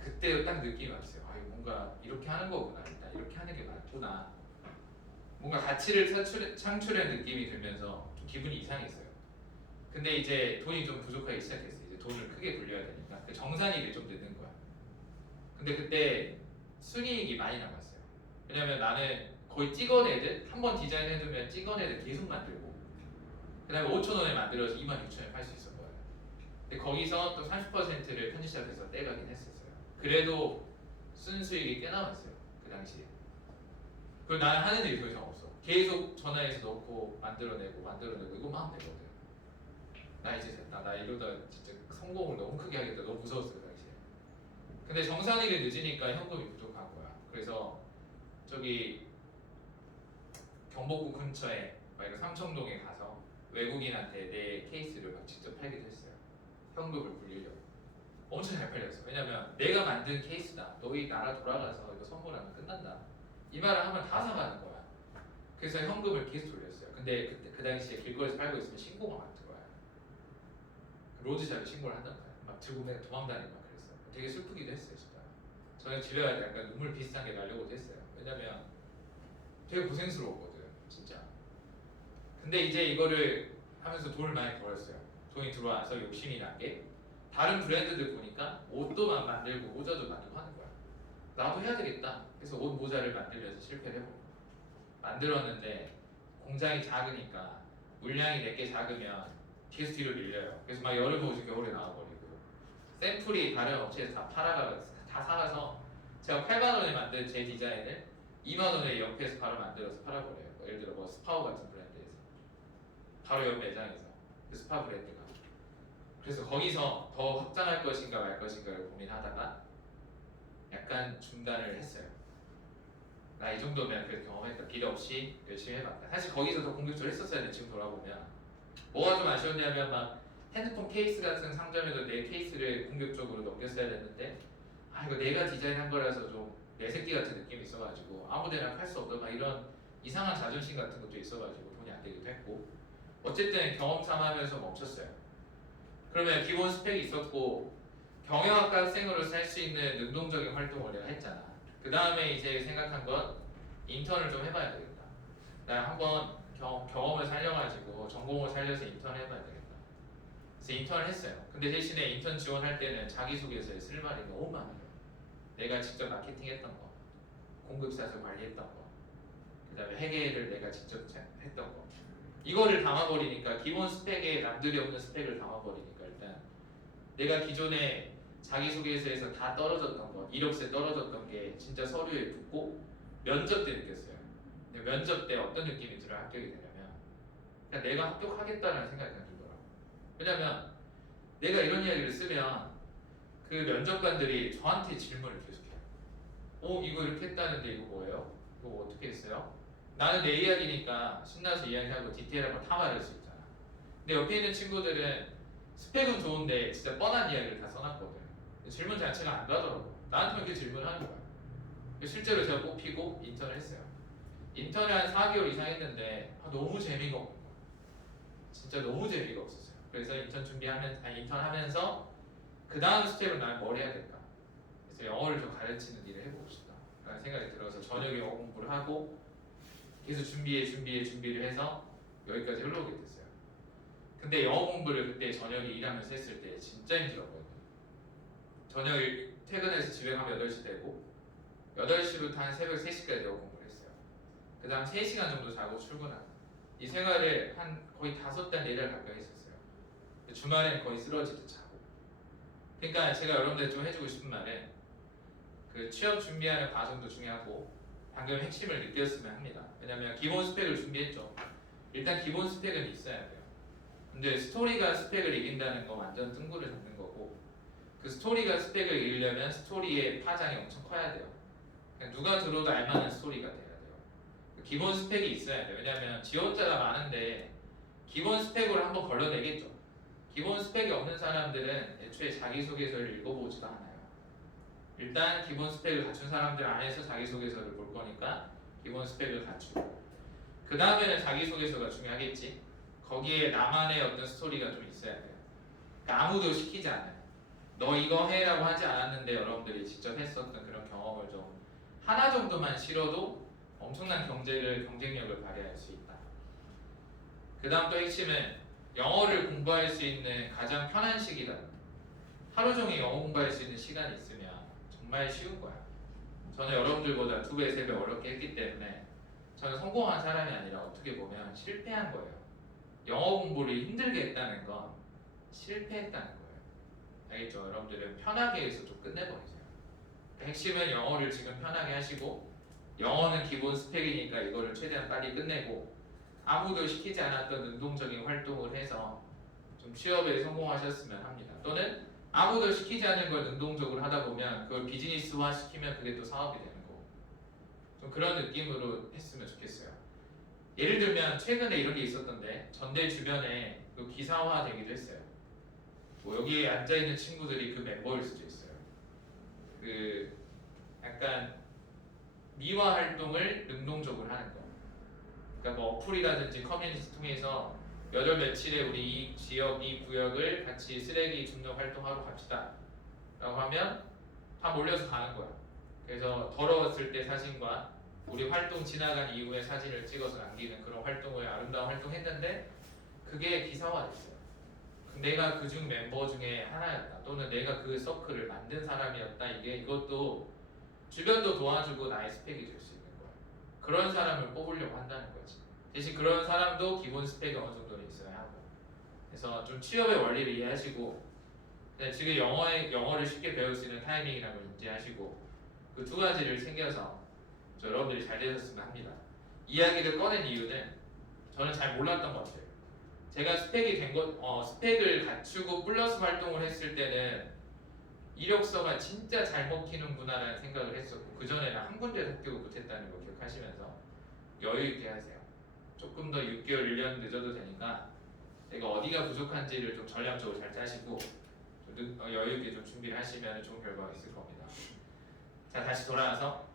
그때 딱 느낌이 왔어요. 뭔가 이렇게 하는 거구나. 일단 이렇게 하는 게 맞구나. 뭔가 가치를 창출한 느낌이 들면서 좀 기분이 이상했어요. 근데 이제 돈이 좀 부족하기 시작했어요. 이제 돈을 크게 굴려야 되니까 그 정산일이 좀 늦는 거야. 근데 그때 순이익이 많이 남았어요. 왜냐면 나는 거의 찍어내듯 한 번 디자인 해두면 찍어내듯 계속 만들고, 그 다음에 5,000원에 만들어서 26,000원에 팔 수 있었거든요. 근데 거기서 또 30%를 편집샵에서 떼가긴 했었어요. 그래도 순수익이 꽤 남았어요. 그 당시에. 그리고 나는 하는 일이 더 이상 없어. 계속 전화해서 넣고 만들어내고 이거만 하면 되거든. 나 이제 됐다. 나 이러다 진짜 성공을 너무 크게 하겠다. 너무 무서웠어 그 당시에. 근데 정산일이 늦으니까 현금이 부족한 거야. 그래서 저기 경복궁 근처에 삼청동에 가서 외국인한테 내 케이스를 막 직접 팔기도 했어요. 현금을 굴리려고. 엄청 잘 팔렸어. 왜냐면 내가 만든 케이스다. 너희 나라 돌아가서 이거 선물하면 끝난다. 이 말을 하면 다 사가는 거야. 그래서 현금을 계속 돌렸어요. 근데 그때 그 당시에 길거리에서 팔고 있으면 신고가 막 들어와요. 로드샵에 신고를 한단 말이야. 막 들고 맨날 도망다니고 막 그랬어요. 되게 슬프기도 했어요, 진짜. 저는 집에 갈 때 약간 눈물 비슷한 게 나려고도 했어요. 왜냐면 되게 고생스러웠거든, 진짜. 근데 이제 이거를 하면서 돈을 많이 벌었어요. 돈이 들어와서 욕심이 난 게, 다른 브랜드들 보니까 옷도 막 만들고 모자도 만들고 하는 거야. 나도 해야 되겠다. 그래서 옷 모자를 만들면서 실패를 해보고 만들었는데 공장이 작으니까 물량이 내게 작으면 계속 뒤로 밀려요. 그래서 막 여름 옷이 겨울에 나와버리고, 샘플이 다른 업체에서 다 사가서 제가 8만 원에 만든 제 디자인을 2만 원에 옆에서 바로 만들어서 팔아버려요. 뭐 예를 들어 뭐 스파오 같은 브랜드에서 바로 옆 매장에서 그 스파 브랜드가. 그래서 거기서 더 확장할 것인가 말 것인가를 고민하다가 약간 중단을 했어요. 나 이 정도면 그래도 경험했다. 기대 없이 열심히 해봤다. 사실 거기서 더 공격적으로 했었어야 돼. 지금 돌아보면 뭐가 좀 아쉬웠냐면 막 핸드폰 케이스 같은 상점에도 내 케이스를 공격적으로 넘겼어야 됐는데, 이거 내가 디자인한 거라서 좀 내 새끼 같은 느낌이 있어가지고 아무데나 팔 수 없다 막 이런 이상한 자존심 같은 것도 있어가지고 돈이 안 되기도 했고, 어쨌든 경험 삼으면서 멈췄어요. 그러면 기본 스펙이 있었고 경영학과 학생으로서 할 수 있는 능동적인 활동을 내가 했잖아. 그 다음에 이제 생각한 건 인턴을 좀 해봐야 되겠다. 나 한번 경험을 살려가지고 전공을 살려서 인턴을 해봐야 되겠다. 그래서 인턴을 했어요. 근데 대신에 인턴 지원할 때는 자기소개서에 쓸 말이 너무 많아요. 내가 직접 마케팅했던 거, 공급사에서 관리했던 거, 그 그다음에 회계를 내가 직접 했던 거. 이거를 담아버리니까 기본 스펙에 남들이 없는 스펙을 담아버리니까 일단 내가 기존에 자기소개서에서 다 떨어졌던 거, 이력서에 떨어졌던 게 진짜 서류에 붙고 면접 때 느꼈어요. 근데 면접 때 어떤 느낌이 들어요? 합격이 되려면 그냥 내가 합격하겠다는 생각이 그냥 들더라고요. 왜냐면 내가 이런 이야기를 쓰면 그 면접관들이 저한테 질문을 계속해요. 이거 이렇게 했다는데 이거 뭐예요? 이거 어떻게 했어요? 나는 내 이야기니까 신나서 이야기하고 디테일한 걸 다 말할 수 있잖아. 근데 옆에 있는 친구들은 스펙은 좋은데 진짜 뻔한 이야기를 다 써놨거든. 질문 자체가 안 가더라고. 나한테만 이렇게 질문하는 거야. 실제로 제가 뽑히고 인턴을 했어요. 인턴을 한 4개월 이상 했는데 너무 재미가 없는 거야. 진짜 너무 재미가 없었어요. 그래서 인턴 하면서 그 다음 스텝은 난 뭘 해야 될까? 그래서 영어를 좀 가르치는 일을 해보고 싶다 라는 생각이 들어서 저녁에 영어 공부를 하고 계속 준비를 해서 여기까지 흘러오게 됐어요. 근데 영어 공부를 그때 저녁에 일하면서 했을 때 진짜 힘들었거든요. 저녁에 퇴근해서 집에 가면 8시 되고 8시부터 한 새벽 3시까지 영어 공부를 했어요. 그 다음 3시간 정도 자고 출근하고 이 생활을 한 거의 5달, 4달 가까이 했었어요. 주말엔 거의 쓰러지듯 자고. 그러니까 제가 여러분들 좀 해주고 싶은 말은 그 취업 준비하는 과정도 중요하고 방금 핵심을 느꼈으면 합니다. 왜냐면 기본 스펙을 준비했죠. 일단 기본 스펙은 있어야 돼요. 근데 스토리가 스펙을 이긴다는 거 완전 뜬구를 잡는 거고 그 스토리가 스펙을 이기려면 스토리의 파장이 엄청 커야 돼요. 그냥 누가 들어도 알만한 스토리가 돼야 돼요. 기본 스펙이 있어야 돼요. 왜냐면 지원자가 많은데 기본 스펙으로 한번 걸러내겠죠. 기본 스펙이 없는 사람들은 애초에 자기소개서를 읽어보지도 않아요. 일단 기본 스펙을 갖춘 사람들 안에서 자기소개서를 볼 거니까 기본 스펙을 갖추고 그 다음에는 자기소개서가 중요하겠지. 거기에 나만의 어떤 스토리가 좀 있어야 돼요. 그러니까 아무도 시키지 않아요. 너 이거 해라고 하지 않았는데 여러분들이 직접 했었던 그런 경험을 좀 하나 정도만 실어도 엄청난 경쟁력을 발휘할 수 있다. 그 다음 또 핵심은 영어를 공부할 수 있는 가장 편한 시기다. 하루 종일 영어 공부할 수 있는 시간이 있으면 정말 쉬운 거야. 저는 여러분들보다 2배, 3배 어렵게 했기 때문에 저는 성공한 사람이 아니라 어떻게 보면 실패한 거예요. 영어 공부를 힘들게 했다는 건 실패했다는 거예요. 알겠죠? 여러분들은 편하게 해서 좀 끝내버리세요. 핵심은 영어를 지금 편하게 하시고 영어는 기본 스펙이니까 이거를 최대한 빨리 끝내고 아무도 시키지 않았던 능동적인 활동을 해서 좀 취업에 성공하셨으면 합니다. 또는 아무도 시키지 않은 걸 능동적으로 하다 보면 그걸 비즈니스화 시키면 그게 또 사업이 되는 거고 좀 그런 느낌으로 했으면 좋겠어요. 예를 들면 최근에 이런 게 있었던데 전대 주변에 그 기사화 되기도 했어요. 뭐 여기에 앉아있는 친구들이 그 멤버일 수도 있어요. 그 약간 미화 활동을 능동적으로 하는 거. 그러니까 뭐 어플이라든지 커뮤니티 통해서 몇 월 며칠에 우리 이 지역, 이 구역을 같이 쓰레기 줍는 활동하러 갑시다 라고 하면 다 몰려서 가는 거야. 그래서 더러웠을 때 사진과 우리 활동 지나간 이후에 사진을 찍어서 남기는 그런 활동을 아름다운 활동했는데 그게 기사화됐어요. 내가 그중 멤버 중에 하나였다 또는 내가 그 서클을 만든 사람이었다. 이것도 주변도 도와주고 나의 스펙이 될 수 있는 거야. 그런 사람을 뽑으려고 한다는 거지. 대신 그런 사람도 기본 스펙이 어느 정도는 있어야 하고. 그래서 좀 취업의 원리를 이해하시고 지금 영어를 쉽게 배울 수 있는 타이밍이라는 걸 인지하시고 그 2가지를 챙겨서 여러분들이 잘 되셨으면 합니다. 이야기를 꺼낸 이유는 저는 잘 몰랐던 것 같아요. 제가 스펙을 갖추고 플러스 활동을 했을 때는 이력서가 진짜 잘 먹히는구나라는 생각을 했었고 그 전에는 한 군데도 합격을 못했다는 거 기억하시면서 여유 있게 하세요. 조금 더 6개월, 1년 늦어도 되니까 내가 어디가 부족한지를 좀 전략적으로 잘 짜시고 좀 여유 있게 좀 준비를 하시면 좋은 결과가 있을 겁니다. 자, 다시 돌아와서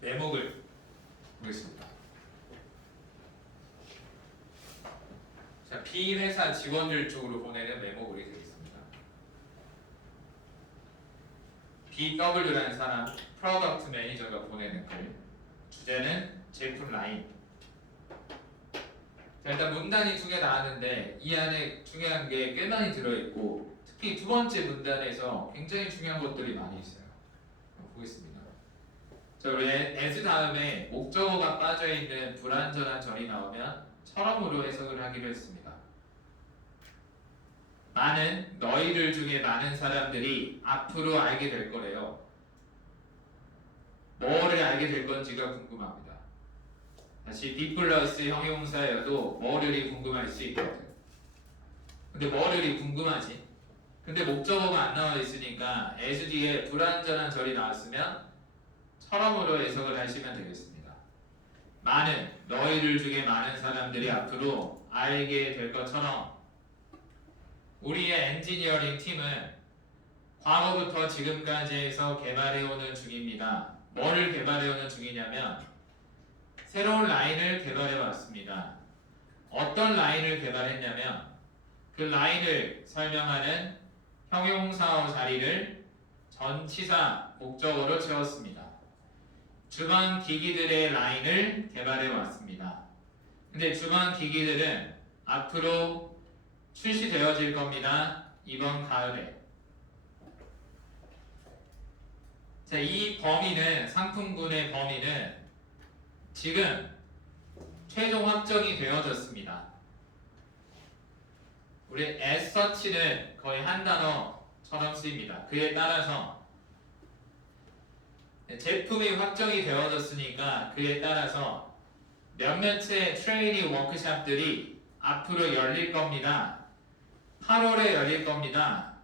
매목을 보겠습니다. 자, B회사 직원들 쪽으로 보내는 메모글이 되겠습니다. BW라는 사람, 프로덕트 매니저가 보내는 글. 주제는 제품 라인. 자, 일단 문단이 2개 나왔는데 이 안에 중요한 게 꽤 많이 들어있고 특히 2번째 문단에서 굉장히 중요한 것들이 많이 있어요. 보겠습니다. 자, 우리 as 다음에 목적어가 빠져있는 불완전한 절이 나오면 처럼으로 해석을 하기로 했습니다. 너희들 중에 많은 사람들이 앞으로 알게 될 거래요. 뭐를 알게 될 건지가 궁금합니다. 다시 be 플러스 형용사여도 뭐를이 궁금할 수 있거든. 근데 뭐를이 궁금하지? 근데 목적어가 안 나와 있으니까 as 뒤에 불완전한 절이 나왔으면 처럼으로 해석을 하시면 되겠습니다. 너희들 중에 많은 사람들이 앞으로 알게 될 것처럼 우리의 엔지니어링 팀은 과거부터 지금까지 해서 개발해오는 중입니다. 뭐를 개발해오는 중이냐면 새로운 라인을 개발해 왔습니다. 어떤 라인을 개발했냐면 그 라인을 설명하는 형용사어 자리를 전치사 목적어로 채웠습니다. 주방 기기들의 라인을 개발해 왔습니다. 근데 주방 기기들은 앞으로 출시되어질 겁니다. 이번 가을에. 자, 이 범위는 상품군의 범위는 지금 최종 확정이 되어졌습니다. 우리 as such는 거의 한 단어처럼 쓰입니다. 그에 따라서 제품이 확정이 되어졌으니까 그에 따라서 몇몇의 트레이닝 워크샵들이 앞으로 열릴 겁니다. 8월에 열릴 겁니다.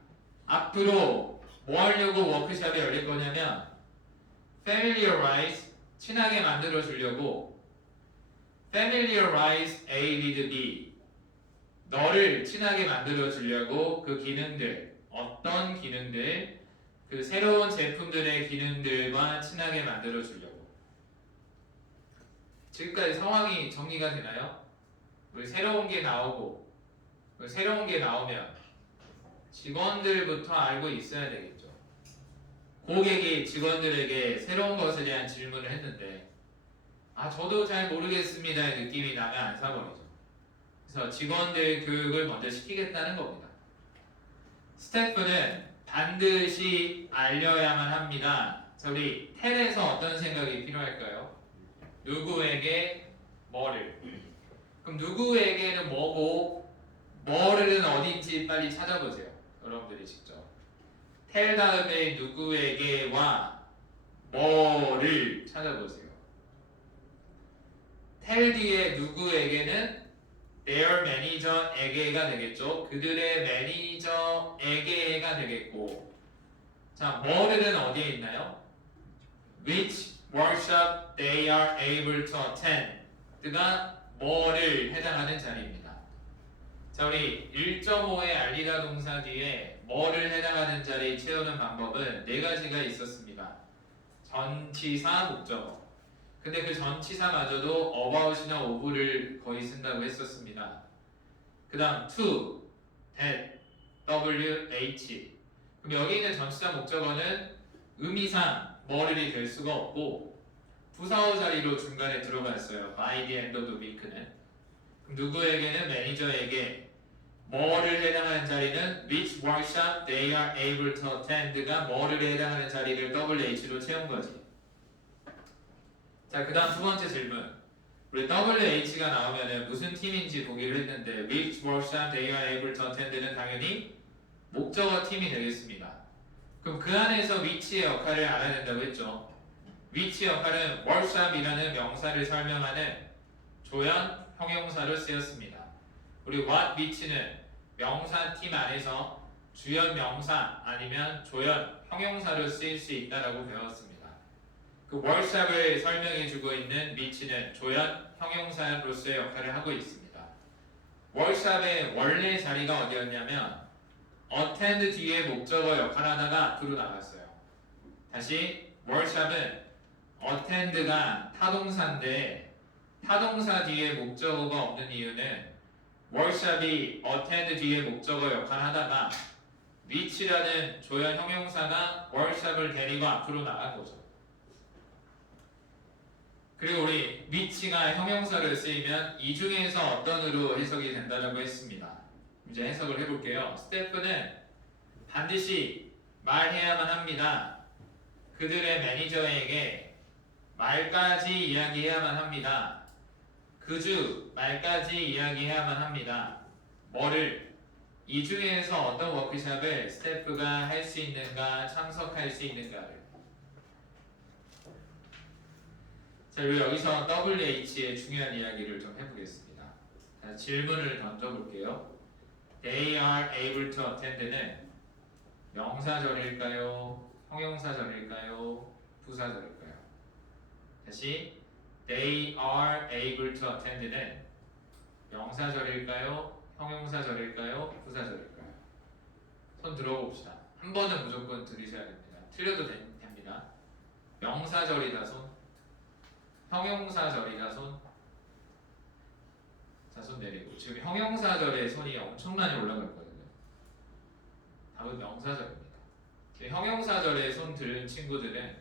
앞으로 뭐 하려고 워크샵이 열릴 거냐면 familiarize, 친하게 만들어 주려고 familiarize A with B, 너를 친하게 만들어 주려고 그 기능들, 어떤 기능들, 그 새로운 제품들의 기능들과 친하게 만들어 주려고. 지금까지 상황이 정리가 되나요? 우리 새로운 게 나오고 새로운 게 나오면 직원들부터 알고 있어야 되겠죠. 고객이 직원들에게 새로운 것에 대한 질문을 했는데 저도 잘 모르겠습니다의 느낌이 나면 안 사버리죠. 그래서 직원들 교육을 먼저 시키겠다는 겁니다. 스태프는 반드시 알려야만 합니다. 자, 우리 텔에서 어떤 생각이 필요할까요? 누구에게 뭐를. 그럼 누구에게는 뭐고 뭐를은 어딘지 빨리 찾아보세요. 여러분들이 직접. 텔 다음에 누구에게와 뭐를 찾아보세요. 텔 뒤에 누구에게는 their manager에게가 되겠죠. 그들의 매니저에게가 되겠고, 자, 뭐를은 어디에 있나요? Which workshop they are able to attend가 뭐를 해당하는 자리입니다. 자, 우리 1.5의 알리다 동사 뒤에 뭐를 해당하는 자리에 채우는 방법은 4가지가 있었습니다. 전치사, 목적어. 근데 그 전치사마저도 about이나 of를 거의 쓴다고 했었습니다. 그 다음 to, that, w, h. 그럼 여기 있는 전치사 목적어는 의미상 뭐를이 될 수가 없고 부사어 자리로 중간에 들어갔어요. by the end of the week는. 그럼 누구에게는 매니저에게, 뭐를 해당하는 자리는 which workshop they are able to attend가 뭐를 해당하는 자리를 WH로 채운 거지. 자, 그 다음 두 번째 질문. 우리 WH가 나오면은 무슨 팀인지 보기로 했는데 which workshop they are able to attend는 당연히 목적어 팀이 되겠습니다. 그럼 그 안에서 which의 역할을 알아야 된다고 했죠. which 역할은 workshop이라는 명사를 설명하는 조연 형용사로 쓰였습니다. 우리 what which는 명사 팀 안에서 주연 명사 아니면 조연 형용사로 쓰일 수 있다라고 배웠습니다. 그 workshop을 설명해주고 있는 which는 조연 형용사로서의 역할을 하고 있습니다. workshop의 원래 자리가 어디였냐면 attend 뒤에 목적어 역할하다가 앞으로 나갔어요. 다시 workshop은 attend가 타동사인데 타동사 뒤에 목적어가 없는 이유는 workshop이 attend 뒤에 목적어 역할하다가 which라는 조연 형용사가 workshop을 데리고 앞으로 나간 거죠. 그리고 우리 which가 형용사를 쓰이면 이 중에서 어떤으로 해석이 된다고 했습니다. 이제 해석을 해볼게요. 스태프는 반드시 말해야만 합니다. 그들의 매니저에게 말까지 이야기해야만 합니다. 그 주 말까지 이야기해야만 합니다. 뭐를? 이 중에서 어떤 워크숍을 스태프가 할 수 있는가, 참석할 수 있는가를. 자, 그리고 여기서 WH의 중요한 이야기를 좀 해보겠습니다. 자, 질문을 던져볼게요. They are able to attend는 명사절일까요? 형용사절일까요? 부사절일까요? 다시 They are able to attend는 명사절일까요? 형용사절일까요? 부사절일까요? 손 들어봅시다. 한 번은 무조건 들으셔야 됩니다. 틀려도 됩니다. 명사절이다 손. 형용사절이다 손. 자, 손 내리고. 지금 형용사절에 손이 엄청 많이 올라가 있거든요. 답은 명사절입니다. 지금 형용사절에 손 들은 친구들은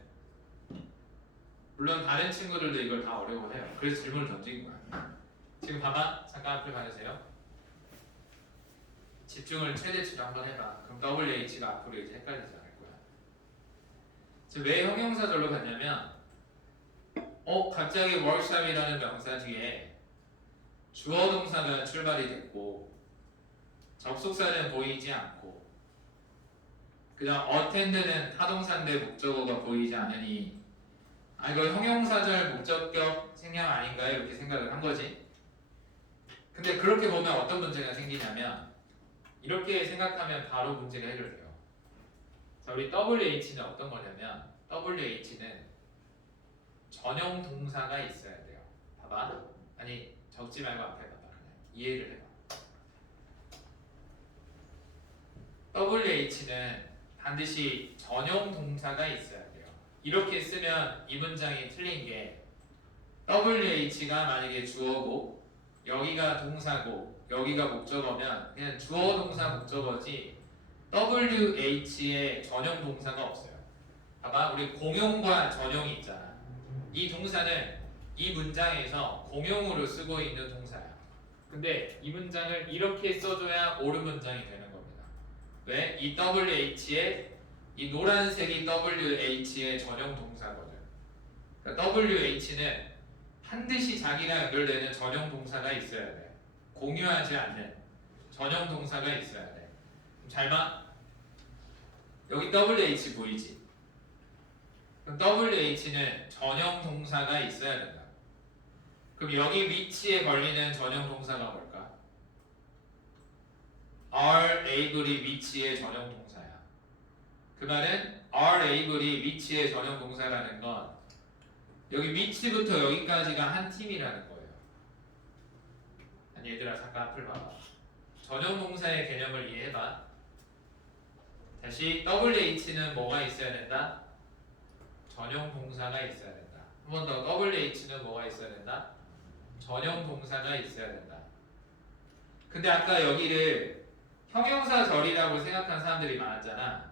물론 다른 친구들도 이걸 다 어려워해요. 그래서 질문을 던진 거야. 지금 봐봐. 잠깐 앞을 봐주세요. 집중을 최대치로 한번 해봐. 그럼 WH가 앞으로 이제 헷갈리지 않을 거야. 지금 왜 형용사절로 갔냐면 갑자기 workshop이라는 명사 뒤에 주어 동사가 출발이 됐고 접속사는 보이지 않고 그다음 attend는 타동사인데 목적어가 보이지 않으니 이거 형용사절 목적격 생략 아닌가요? 이렇게 생각을 한 거지. 근데 그렇게 보면 어떤 문제가 생기냐면 이렇게 생각하면 바로 문제가 해결돼요. 자, 우리 WH는 어떤 거냐면 WH는 전용 동사가 있어야 돼요. 봐봐. 아니 적지 말고 앞에 봐봐. 그냥 이해를 해봐. WH는 반드시 전용 동사가 있어야 돼요. 이렇게 쓰면 이 문장이 틀린 게 WH가 만약에 주어고 여기가 동사고 여기가 목적어면 그냥 주어 동사 목적어지 WH의 전용 동사가 없어요. 봐봐. 우리 공용과 전용이 있잖아. 이 동사는 이 문장에서 공용으로 쓰고 있는 동사야. 근데 이 문장을 이렇게 써줘야 옳은 문장이 되는 겁니다. 왜? 이 WH의 이 노란색이 WH의 전용 동사거든. 그러니까 WH는 반드시 자기랑 연결되는 전용 동사가 있어야 돼. 공유하지 않는 전용 동사가 있어야 돼. 잘 봐. 여기 WH 보이지? 그럼 WH는 전용 동사가 있어야 된다. 그럼 여기 위치에 걸리는 전용 동사가 뭘까? are able이 위치의 전용 동사야. 그 말은 are able이 위치의 전용 동사라는 건 여기 위치부터 여기까지가 한 팀이라는 거예요. 아니 얘들아 잠깐 앞을 봐봐. 전용 동사의 개념을 이해해봐. 다시 WH는 뭐가 있어야 된다? 전용 동사가 있어야 된다. 한 번 더. WH는 뭐가 있어야 된다? 전용 동사가 있어야 된다. 근데 아까 여기를 형용사절이라고 생각한 사람들이 많았잖아.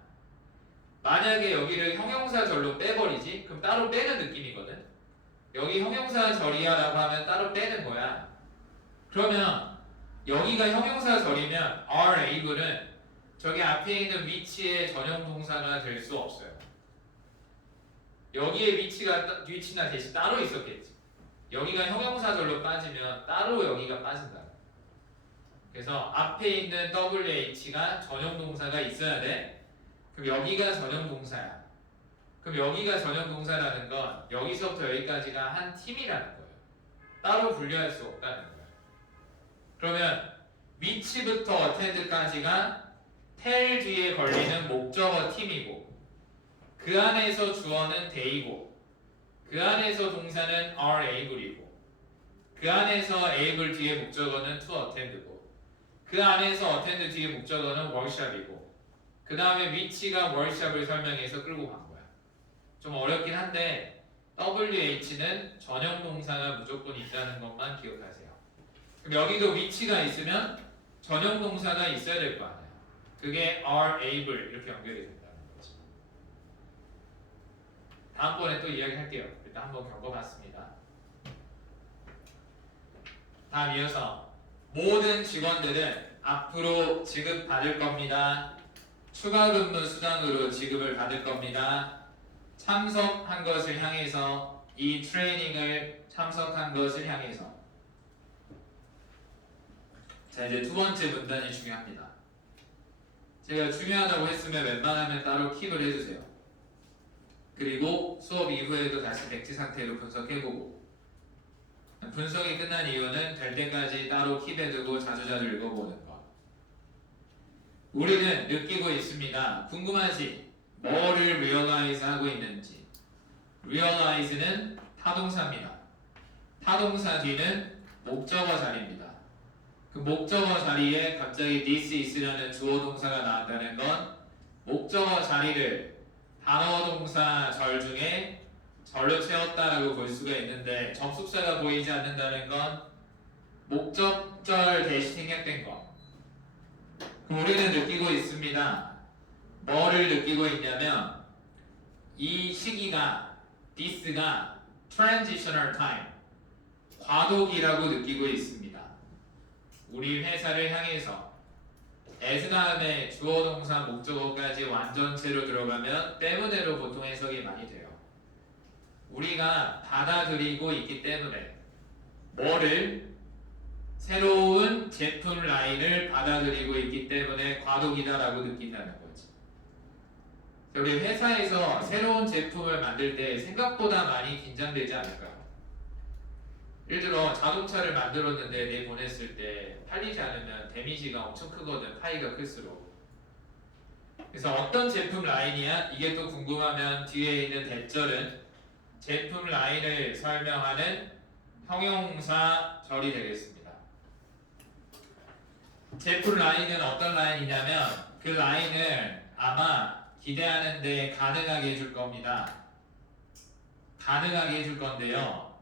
만약에 여기를 형용사절로 빼버리지? 그럼 따로 빼는 느낌이거든. 여기 형용사절이야 라고 하면 따로 빼는 거야. 그러면 여기가 형용사절이면 are able은 저기 앞에 있는 위치의 전용 동사가 될 수 없어요. 여기에 위치나 대신 따로 있었겠지. 여기가 형용사절로 빠지면 따로 여기가 빠진다. 그래서 앞에 있는 WH가 전용 동사가 있어야 돼. 그럼 여기가 전용 동사야. 그럼 여기가 전용 동사라는 건 여기서부터 여기까지가 한 팀이라는 거예요. 따로 분류할 수 없다는 거예요. 그러면 위치부터 attend까지가 tell 뒤에 걸리는 목적어 팀이고 그 안에서 주어는 they고 그 안에서 동사는 are able이고 그 안에서 able 뒤에 목적어는 to attend고 그 안에서 attend 뒤에 목적어는 workshop이고 그 다음에 위치가 workshop을 설명해서 끌고 간 거야. 좀 어렵긴 한데 WH는 전용 동사가 무조건 있다는 것만 기억하세요. 그럼 여기도 위치가 있으면 전용 동사가 있어야 될 거 아니야. 그게 are able 이렇게 연결이 된다는 거지. 다음번에 또 이야기할게요. 일단 한번 겪어봤습니다. 다음 이어서 모든 직원들은 앞으로 지급받을 겁니다. 추가 근무 수당으로 지급을 받을 겁니다. 참석한 것을 향해서 이 트레이닝을 참석한 것을 향해서. 자, 이제 두 번째 문단이 중요합니다. 제가 중요하다고 했으면 웬만하면 따로 킵을 해주세요. 그리고 수업 이후에도 다시 백지 상태로 분석해보고, 분석이 끝난 이유는 될 때까지 따로 킵해두고 자주자주 읽어보는 것. 우리는 느끼고 있습니다. 궁금하지? 뭐를 realize 하고 있는지. realize는 타동사입니다. 타동사 뒤는 목적어 자리입니다. 그 목적어 자리에 갑자기 this is라는 주어 동사가 나왔다는 건 목적어 자리를 단어 동사 절 중에 절로 채웠다라고 볼 수가 있는데, 접속사가 보이지 않는다는 건 목적절 대신 생략된 거. 그럼 우리는 느끼고 있습니다. 뭐를 느끼고 있냐면 이 시기가 this가 transitional time, 과도기라고 느끼고 있습니다. 우리 회사를 향해서 as 다음에 주어 동사 목적어까지 완전체로 들어가면 때문에로 보통 해석이 많이 돼요. 우리가 받아들이고 있기 때문에 뭐를 새로운 제품 라인을 받아들이고 있기 때문에 과도기다라고 느낀다는 거지. 우리 회사에서 새로운 제품을 만들 때 생각보다 많이 긴장되지 않을까요? 예를 들어 자동차를 만들었는데 내보냈을 때 팔리지 않으면 데미지가 엄청 크거든, 파이가 클수록. 그래서 어떤 제품 라인이야? 이게 또 궁금하면 뒤에 있는 대절은 제품 라인을 설명하는 형용사 절이 되겠습니다. 제품 라인은 어떤 라인이냐면 그 라인을 아마 기대하는데 가능하게 해줄 겁니다. 가능하게 해줄 건데요.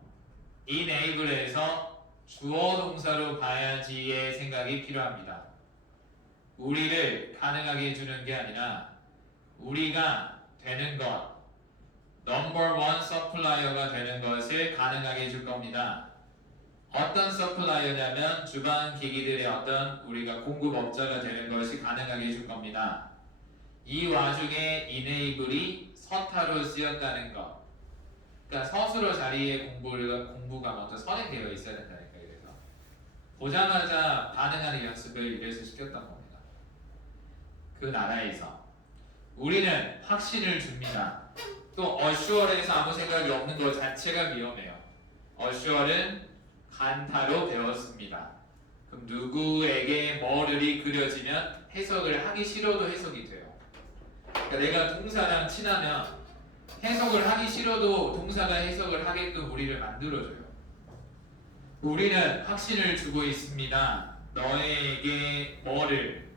enable에서 주어 동사로 봐야지의 생각이 필요합니다. 우리를 가능하게 해주는 게 아니라 우리가 되는 것, 넘버 원 서플라이어가 되는 것을 가능하게 해줄 겁니다. 어떤 서플라이어냐면 주방 기기들의 어떤 우리가 공급업자가 되는 것이 가능하게 해줄 겁니다. 이 와중에 enable이 서타로 쓰였다는 것. 그러니까 서술어 자리에 공부가 먼저 선행되어 있어야 된다니까. 그래서 보자마자 반응하는 연습을 이래서 시켰던 겁니다. 그 나라에서 우리는 확신을 줍니다. 또 assure에서 아무 생각이 없는 것 자체가 위험해요. assure는 간타로 배웠습니다. 그럼 누구에게 뭐를이 그려지면 해석을 하기 싫어도 해석이 돼요. 그러니까 내가 동사랑 친하면 해석을 하기 싫어도 동사가 해석을 하게끔 우리를 만들어줘요. 우리는 확신을 주고 있습니다. 너에게 뭐를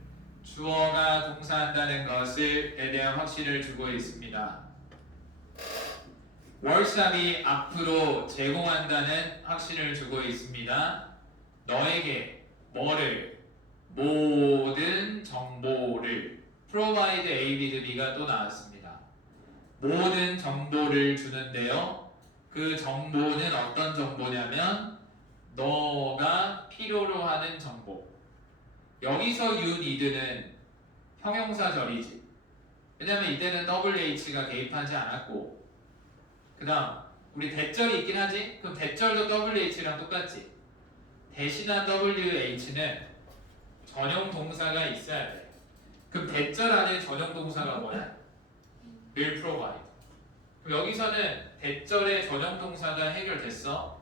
주어가 동사한다는 것을에 대한 확신을 주고 있습니다. 월샵이 앞으로 제공한다는 확신을 주고 있습니다. 너에게 뭐를 모든 정보를 provide A, B, B가 또 나왔습니다. 모든 정보를 주는데요. 그 정보는 어떤 정보냐면 너가 필요로 하는 정보. 여기서 you need는 형용사절이지. 왜냐면 이때는 WH가 개입하지 않았고, 그 다음 우리 대절이 있긴 하지? 그럼 대절도 WH랑 똑같지? 대신한 WH는 전용 동사가 있어야 돼. 그럼 대절 안에 전용 동사가 뭐야? will provide. 그럼 여기서는 대절의 전용 동사가 해결됐어.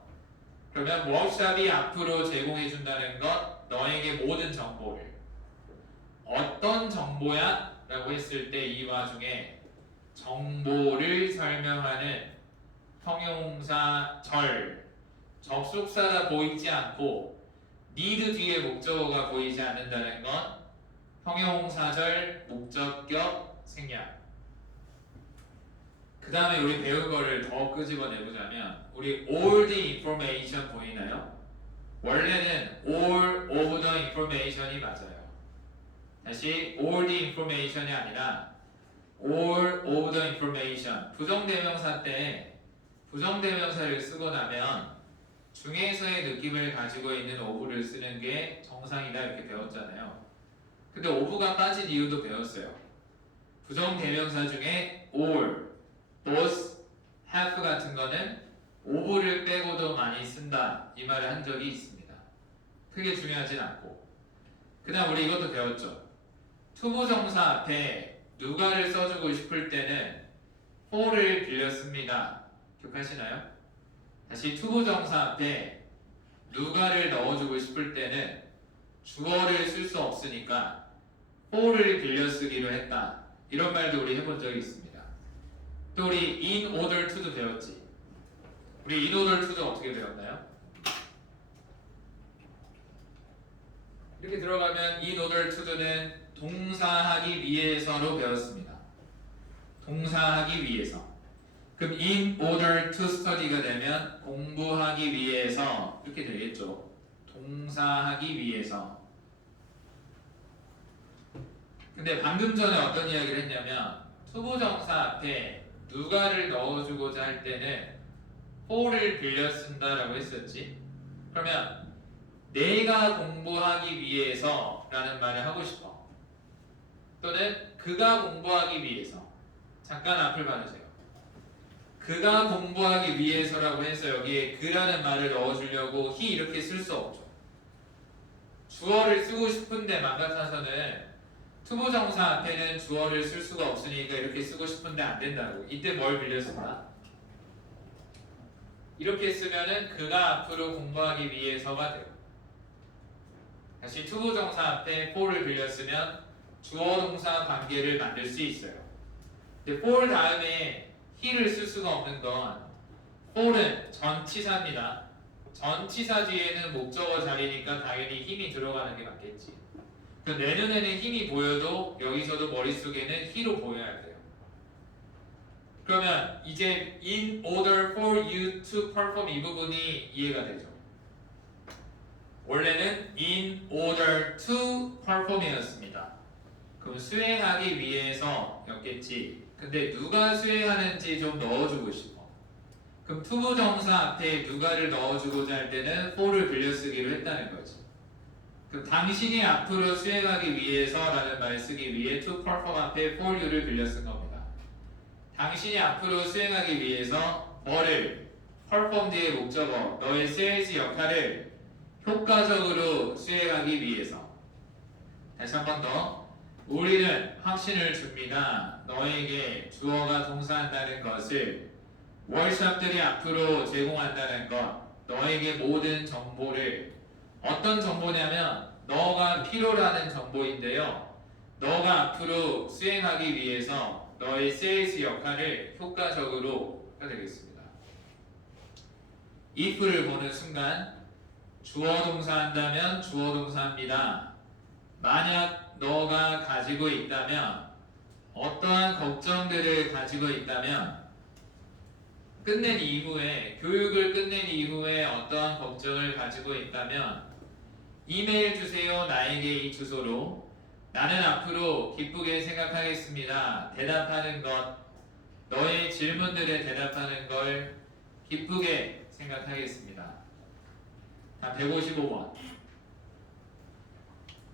그러면 워크샵이 앞으로 제공해준다는 것, 너에게 모든 정보를. 어떤 정보야? 라고 했을 때 이 와중에 정보를 설명하는 형용사 절, 접속사가 보이지 않고 need 뒤에 목적어가 보이지 않는다는 건 형용사절 목적격 생략. 그 다음에 우리 배운 거를 더 끄집어내보자면 우리 all the information 보이나요? 원래는 all of the information이 맞아요. 다시 all the information이 아니라 all of the information. 부정대명사 때 부정대명사를 쓰고 나면 중에서의 느낌을 가지고 있는 of를 쓰는 게 정상이다 이렇게 배웠잖아요. 근데 of가 빠진 이유도 배웠어요. 부정대명사 중에 all, both, have 같은 거는 오브를 빼고도 많이 쓴다 이 말을 한 적이 있습니다. 크게 중요하진 않고. 그 다음 우리 이것도 배웠죠. 투부정사 앞에 누가를 써주고 싶을 때는 for를 빌렸습니다. 기억하시나요? 다시 투부정사 앞에 누가를 넣어주고 싶을 때는 주어를 쓸 수 없으니까 for를 빌려 쓰기로 했다. 이런 말도 우리 해본 적이 있습니다. 또 우리 in order to도 배웠지. 우리 in order to도 어떻게 배웠나요? 이렇게 들어가면 in order to는 동사하기 위해서로 배웠습니다. 동사하기 위해서. 그럼 in order to study가 되면 공부하기 위해서 이렇게 되겠죠. 동사하기 위해서. 근데 방금 전에 어떤 이야기를 했냐면 투부정사 앞에 누가를 넣어주고자 할 때는 for를 빌려 쓴다라고 했었지. 그러면 내가 공부하기 위해서 라는 말을 하고 싶어. 또는 그가 공부하기 위해서. 잠깐 앞을 봐주세요. 그가 공부하기 위해서라고 해서 여기에 그라는 말을 넣어주려고 he 이렇게 쓸 수 없죠. 주어를 쓰고 싶은데 맘 같아서는 투부정사 앞에는 주어를 쓸 수가 없으니까 이렇게 쓰고 싶은데 안 된다고. 이때 뭘 빌렸을까? 이렇게 쓰면은 그가 앞으로 공부하기 위해서가 돼요. 다시 투부정사 앞에 for를 빌렸으면 주어 동사 관계를 만들 수 있어요. 근데 for 다음에 he를 쓸 수가 없는 건 for는 전치사입니다. 전치사 뒤에는 목적어 자리니까 당연히 힘이 들어가는 게 맞겠지. 내 눈에는 힘이 보여도 여기서도 머릿속에는 he로 보여야 돼요. 그러면 이제 in order for you to perform 이 부분이 이해가 되죠. 원래는 in order to perform이었습니다. 그럼 수행하기 위해서였겠지. 근데 누가 수행하는지 좀 넣어주고 싶어. 그럼 투부정사 앞에 누가를 넣어주고자 할 때는 for를 빌려쓰기로 했다는 거지. 그럼 당신이 앞으로 수행하기 위해서라는 말 쓰기 위해 to perform 앞에 for you를 빌려 쓴 겁니다. 당신이 앞으로 수행하기 위해서 뭐를? perform 뒤의 목적어, 너의 sales 역할을 효과적으로 수행하기 위해서. 다시 한 번 더. 우리는 확신을 줍니다. 너에게 주어가 동사한다는 것을 월샵들이 앞으로 제공한다는 것, 너에게 모든 정보를 어떤 정보냐면 너가 필요로 하는 정보인데요. 너가 앞으로 수행하기 위해서 너의 세일즈 역할을 효과적으로 해야 되겠습니다. if를 보는 순간 주어 동사 한다면 주어 동사입니다. 만약 너가 가지고 있다면 어떠한 걱정들을 가지고 있다면 끝낸 이후에 교육을 끝낸 이후에 어떠한 걱정을 가지고 있다면 이메일 주세요. 나에게 이 주소로. 나는 앞으로 기쁘게 생각하겠습니다. 대답하는 것, 너의 질문들에 대답하는 걸 기쁘게 생각하겠습니다. 다 155번.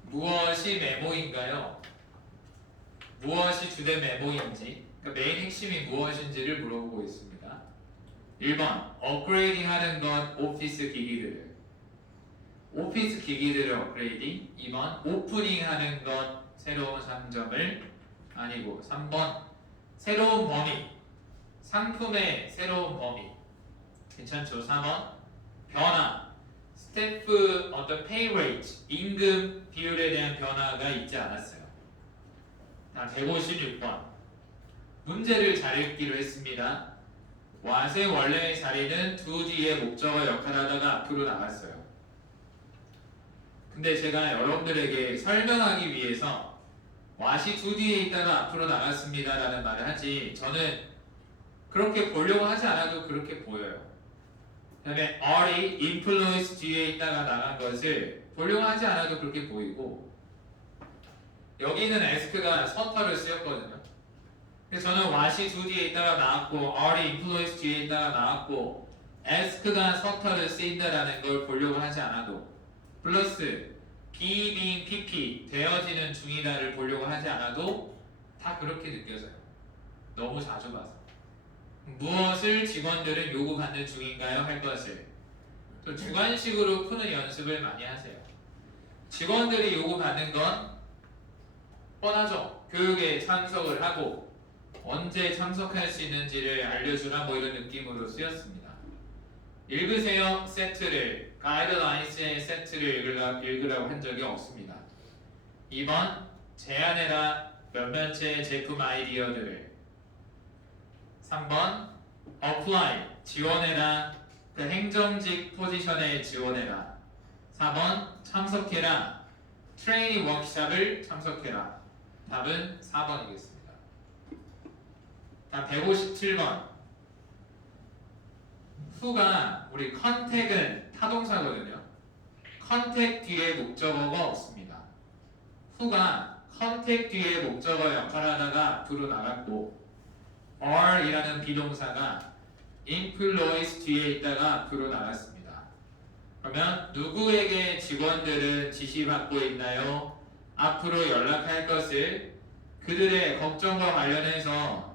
무엇이 메모인가요? 무엇이 주된 메모인지, 그러니까 메인 핵심이 무엇인지를 물어보고 있습니다. 1번, 업그레이딩 하는 것 오피스 기기들을. 오피스 기기들을 업그레이딩. 2번, 오프닝 하는 것 새로운 상점을. 아니고 3번, 새로운 범위. 상품의 새로운 범위. 괜찮죠? 4번, 변화. 스태프 어떤 pay rate, 임금 비율에 대한 변화가 있지 않았어요. 다 156번. 문제를 잘 읽기로 했습니다. what의 원래의 자리는 to 뒤의 목적어 역할하다가 앞으로 나갔어요. 근데 제가 여러분들에게 설명하기 위해서 what이 to 뒤에 있다가 앞으로 나갔습니다 라는 말을 하지, 저는 그렇게 보려고 하지 않아도 그렇게 보여요. 그 다음에 R이 influence 뒤에 있다가 나간 것을 보려고 하지 않아도 그렇게 보이고, 여기는 ask가 서터를 쓰였거든요. 그래서 저는 what이 to 뒤에 있다가 나왔고 R이 influence 뒤에 있다가 나왔고 ask가 서터를 쓰인다라는 걸 보려고 하지 않아도, 플러스 be being pp 되어지는 중이다를 보려고 하지 않아도 다 그렇게 느껴져요. 너무 자주 봐서. 무엇을 직원들은 요구받는 중인가요? 할 것을 좀 주관식으로 푸는 연습을 많이 하세요. 직원들이 요구받는 건 뻔하죠. 교육에 참석을 하고 언제 참석할 수 있는지를 알려주라 뭐 이런 느낌으로 쓰였습니다. 읽으세요 세트를 가이드라인스의 세트를 읽으라고 한 적이 없습니다. 2번 제안해라 몇몇의 제품 아이디어들을. 3번 apply 지원해라 그 행정직 포지션에 지원해라. 4번 참석해라 트레이닝 워크숍을 참석해라. 답은 4번이겠습니다. 자, 157번 후가 우리 컨택은 타동사거든요. 컨택 뒤에 목적어가 없습니다. 후가 컨택 뒤에 목적어 역할을 하다가 앞으로 나갔고 are이라는 비동사가 employees 뒤에 있다가 앞으로 나갔습니다. 그러면 누구에게 직원들은 지시받고 있나요? 앞으로 연락할 것을 그들의 걱정과 관련해서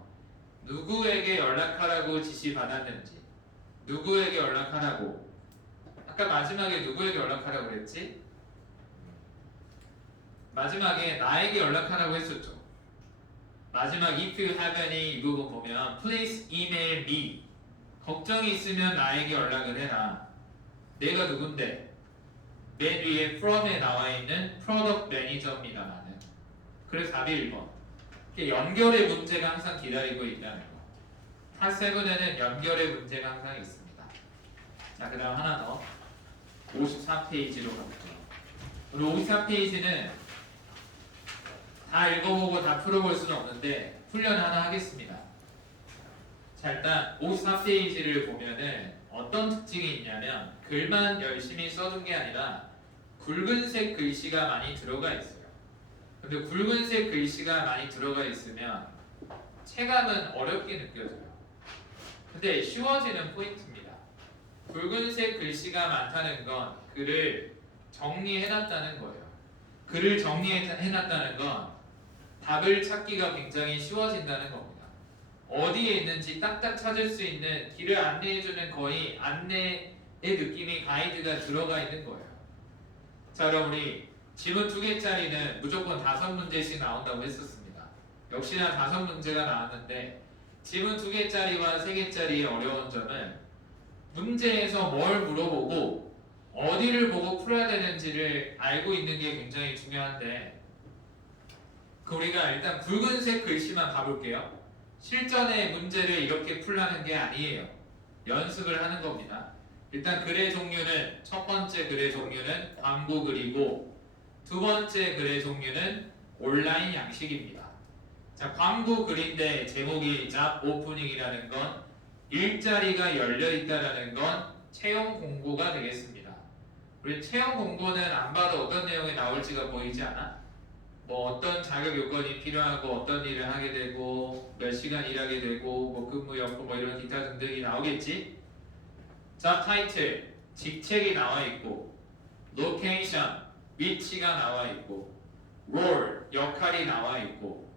누구에게 연락하라고 지시받았는지 누구에게 연락하라고 아까 마지막에 누구에게 연락하라고 그랬지? 마지막에 나에게 연락하라고 했었죠. 마지막 if you have any 이 부분 보면 please email me 걱정이 있으면 나에게 연락을 해라. 내가 누군데? 맨 위에 from에 나와 있는 product manager입니다. 나는. 그래서 답이 1번. 연결의 문제가 항상 기다리고 있다는 거. 파7에는 연결의 문제가 항상 있습니다. 자, 그 다음 하나 더 54페이지로 가볼게요. 우리 54페이지는 다 읽어보고 다 풀어볼 수는 없는데 훈련 하나 하겠습니다. 자, 일단 54페이지를 보면은 어떤 특징이 있냐면 글만 열심히 써둔 게 아니라 굵은색 글씨가 많이 들어가 있어요. 근데 굵은색 글씨가 많이 들어가 있으면 체감은 어렵게 느껴져요. 근데 쉬워지는 포인트입니다. 굵은색 글씨가 많다는 건 글을 정리해놨다는 거예요. 글을 정리해놨다는 건 답을 찾기가 굉장히 쉬워진다는 겁니다. 어디에 있는지 딱딱 찾을 수 있는 길을 안내해주는 거의 안내의 느낌이 가이드가 들어가 있는 거예요. 자, 그럼 우리 지문 2개짜리는 무조건 5문제씩 나온다고 했었습니다. 역시나 5문제가 나왔는데 지문 2개짜리와 3개짜리의 어려운 점은 문제에서 뭘 물어보고 어디를 보고 풀어야 되는지를 알고 있는 게 굉장히 중요한데 우리가 일단 굵은색 글씨만 봐볼게요. 실전의 문제를 이렇게 풀라는 게 아니에요. 연습을 하는 겁니다. 일단 글의 종류는 첫 번째 글의 종류는 광고 글이고 두 번째 글의 종류는 온라인 양식입니다. 자, 광고 글인데 제목이 잡 오프닝이라는 건 일자리가 열려 있다라는 건 채용 공고가 되겠습니다. 우리 채용 공고는 안 봐도 어떤 내용이 나올지가 보이지 않아? 뭐 어떤 자격 요건이 필요하고 어떤 일을 하게 되고 몇 시간 일하게 되고 뭐 근무 여건 뭐 이런 기타 등등이 나오겠지? 잡 타이틀 직책이 나와 있고 로케이션 위치가 나와 있고 롤 역할이 나와 있고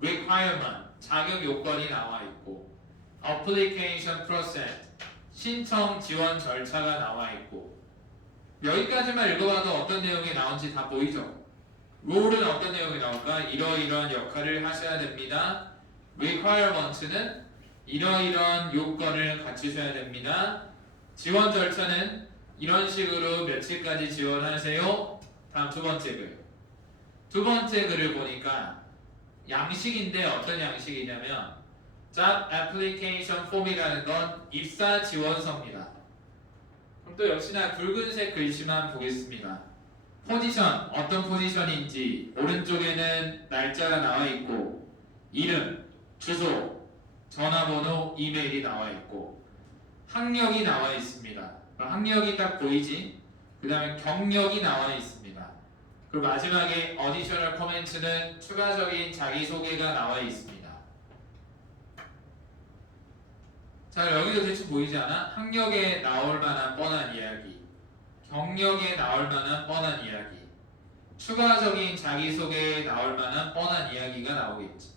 requirement 자격 요건이 나와 있고 application process 신청 지원 절차가 나와 있고 여기까지만 읽어봐도 어떤 내용이 나온지 다 보이죠? 롤은 어떤 내용이 나올까? 이러이러한 역할을 하셔야 됩니다. requirement는 이러이러한 요건을 갖추셔야 됩니다. 지원 절차는 이런 식으로 며칠까지 지원하세요. 다음 두 번째 글. 두 번째 글을 보니까 양식인데 어떤 양식이냐면 job application form이라는 건 입사 지원서입니다. 그럼 또 역시나 붉은색 글씨만 보겠습니다. 포지션 어떤 포지션인지 오른쪽에는 날짜가 나와 있고 이름, 주소, 전화번호, 이메일이 나와 있고 학력이 나와 있습니다. 학력이 딱 보이지? 그 다음에 경력이 나와 있습니다. 그리고 마지막에 어디셔널 코멘트는 추가적인 자기소개가 나와 있습니다. 자, 여기도 대충 보이지 않아? 학력에 나올 만한 뻔한 이야기, 경력에 나올 만한 뻔한 이야기, 추가적인 자기소개에 나올 만한 뻔한 이야기가 나오겠지.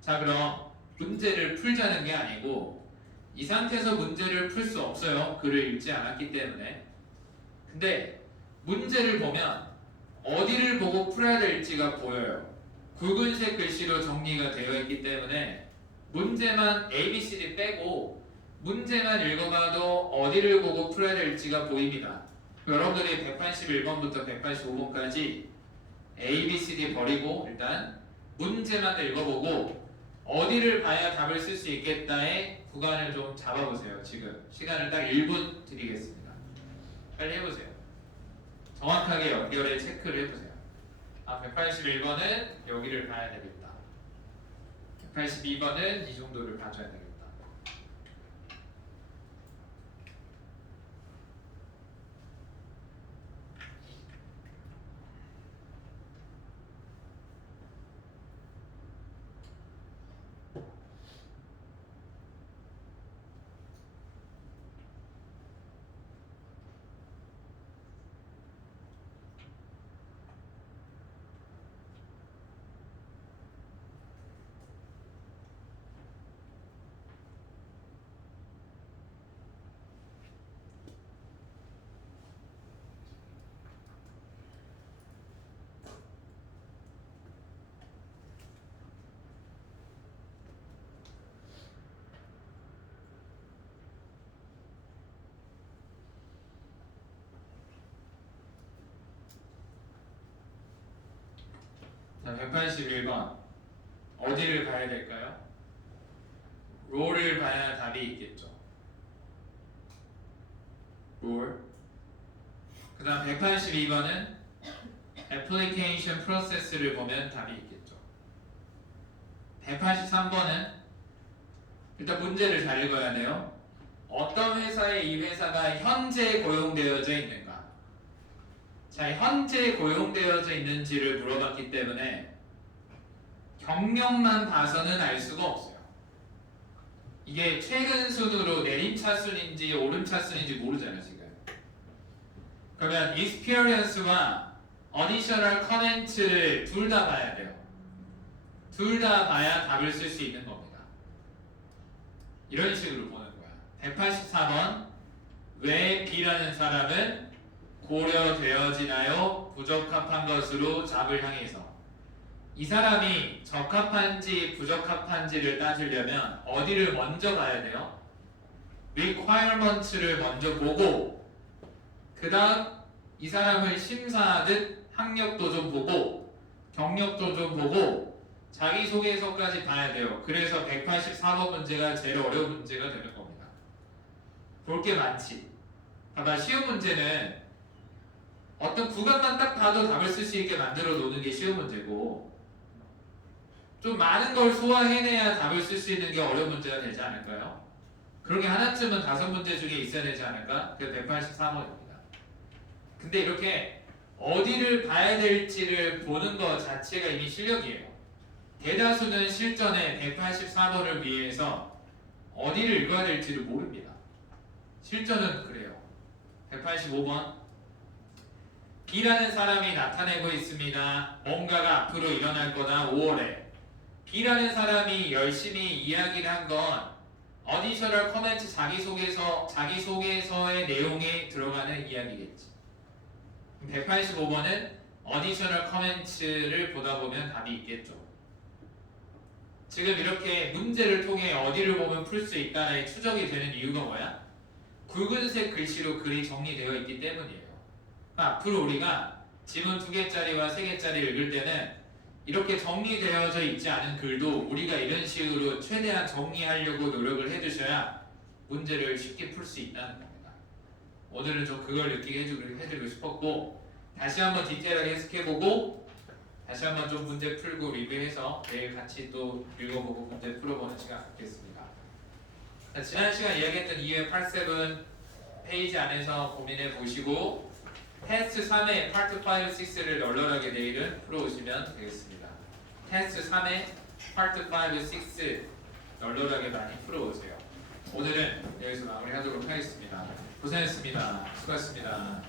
자, 그럼 문제를 풀자는 게 아니고 이 상태에서 문제를 풀 수 없어요. 글을 읽지 않았기 때문에. 근데 문제를 보면 어디를 보고 풀어야 될지가 보여요. 굵은색 글씨로 정리가 되어 있기 때문에 문제만 A, B, C, D 빼고 문제만 읽어봐도 어디를 보고 풀어야 될지가 보입니다. 여러분들이 181번부터 185번까지 A, B, C, D 버리고 일단 문제만 읽어보고 어디를 봐야 답을 쓸 수 있겠다의 구간을 좀 잡아보세요. 지금 시간을 딱 1분 드리겠습니다. 빨리 해보세요. 정확하게 연결해 체크를 해보세요. 181번은 여기를 봐야 되겠다. 182번은 이 정도를 봐줘야 되겠다. 자, 181번 어디를 봐야 될까요? 롤을 봐야 답이 있겠죠. 롤. 그 다음 182번은 애플리케이션 프로세스를 보면 답이 있겠죠. 183번은 일단 문제를 잘 읽어야 돼요. 어떤 회사에 이 회사가 현재 고용되어져 있는가? 자, 현재 고용되어져 있는지를 물어봤기 때문에 경력만 봐서는 알 수가 없어요. 이게 최근 순으로 내림차순인지 오름차순인지 모르잖아요, 지금. 그러면 experience와 additional comment를 둘 다 봐야 돼요. 둘 다 봐야 답을 쓸 수 있는 겁니다. 이런 식으로 보는 거야. 184번 왜 B라는 사람은 고려되어지나요? 부적합한 것으로 잡을 향해서. 이 사람이 적합한지 부적합한지를 따지려면 어디를 먼저 봐야 돼요? requirements를 먼저 보고 그 다음 이 사람을 심사하듯 학력도 좀 보고 경력도 좀 보고 자기소개서까지 봐야 돼요. 그래서 184번 문제가 제일 어려운 문제가 되는 겁니다. 볼 게 많지. 봐봐, 쉬운 문제는 어떤 구간만 딱 봐도 답을 쓸 수 있게 만들어 놓는 게 쉬운 문제고 좀 많은 걸 소화해내야 답을 쓸 수 있는 게 어려운 문제가 되지 않을까요? 그런 게 하나쯤은 5문제 중에 있어야 되지 않을까? 그게 183번입니다. 근데 이렇게 어디를 봐야 될지를 보는 것 자체가 이미 실력이에요. 대다수는 실전에 184번을 위해서 어디를 읽어야 될지를 모릅니다. 실전은 그래요. 185번 B라는 사람이 나타내고 있습니다. 뭔가가 앞으로 일어날 거다. 5월에 B라는 사람이 열심히 이야기를 한 건 additional comment 자기소개서의 내용에 들어가는 이야기겠지. 185번은 additional comment를 보다 보면 답이 있겠죠. 지금 이렇게 문제를 통해 어디를 보면 풀 수 있다는 추적이 되는 이유가 뭐야? 굵은색 글씨로 글이 정리되어 있기 때문이에요. 앞으로 우리가 지문 2개짜리와 3개짜리 읽을 때는 이렇게 정리되어져 있지 않은 글도 우리가 이런 식으로 최대한 정리하려고 노력을 해주셔야 문제를 쉽게 풀 수 있다는 겁니다. 오늘은 좀 그걸 느끼게 해드리고 싶었고 다시 한번 디테일하게 해석해보고 다시 한번 좀 문제 풀고 리뷰해서 내일 같이 또 읽어보고 문제 풀어보는 시간 갖겠습니다. 자, 지난 시간 이야기했던 2회 87 페이지 안에서 고민해 보시고 테스트 3의 파트 5, 6를 널널하게 내일은 풀어오시면 되겠습니다. 테스트 3의 파트 5, 6 널널하게 많이 풀어오세요. 오늘은 여기서 마무리하도록 하겠습니다. 고생했습니다. 수고하셨습니다.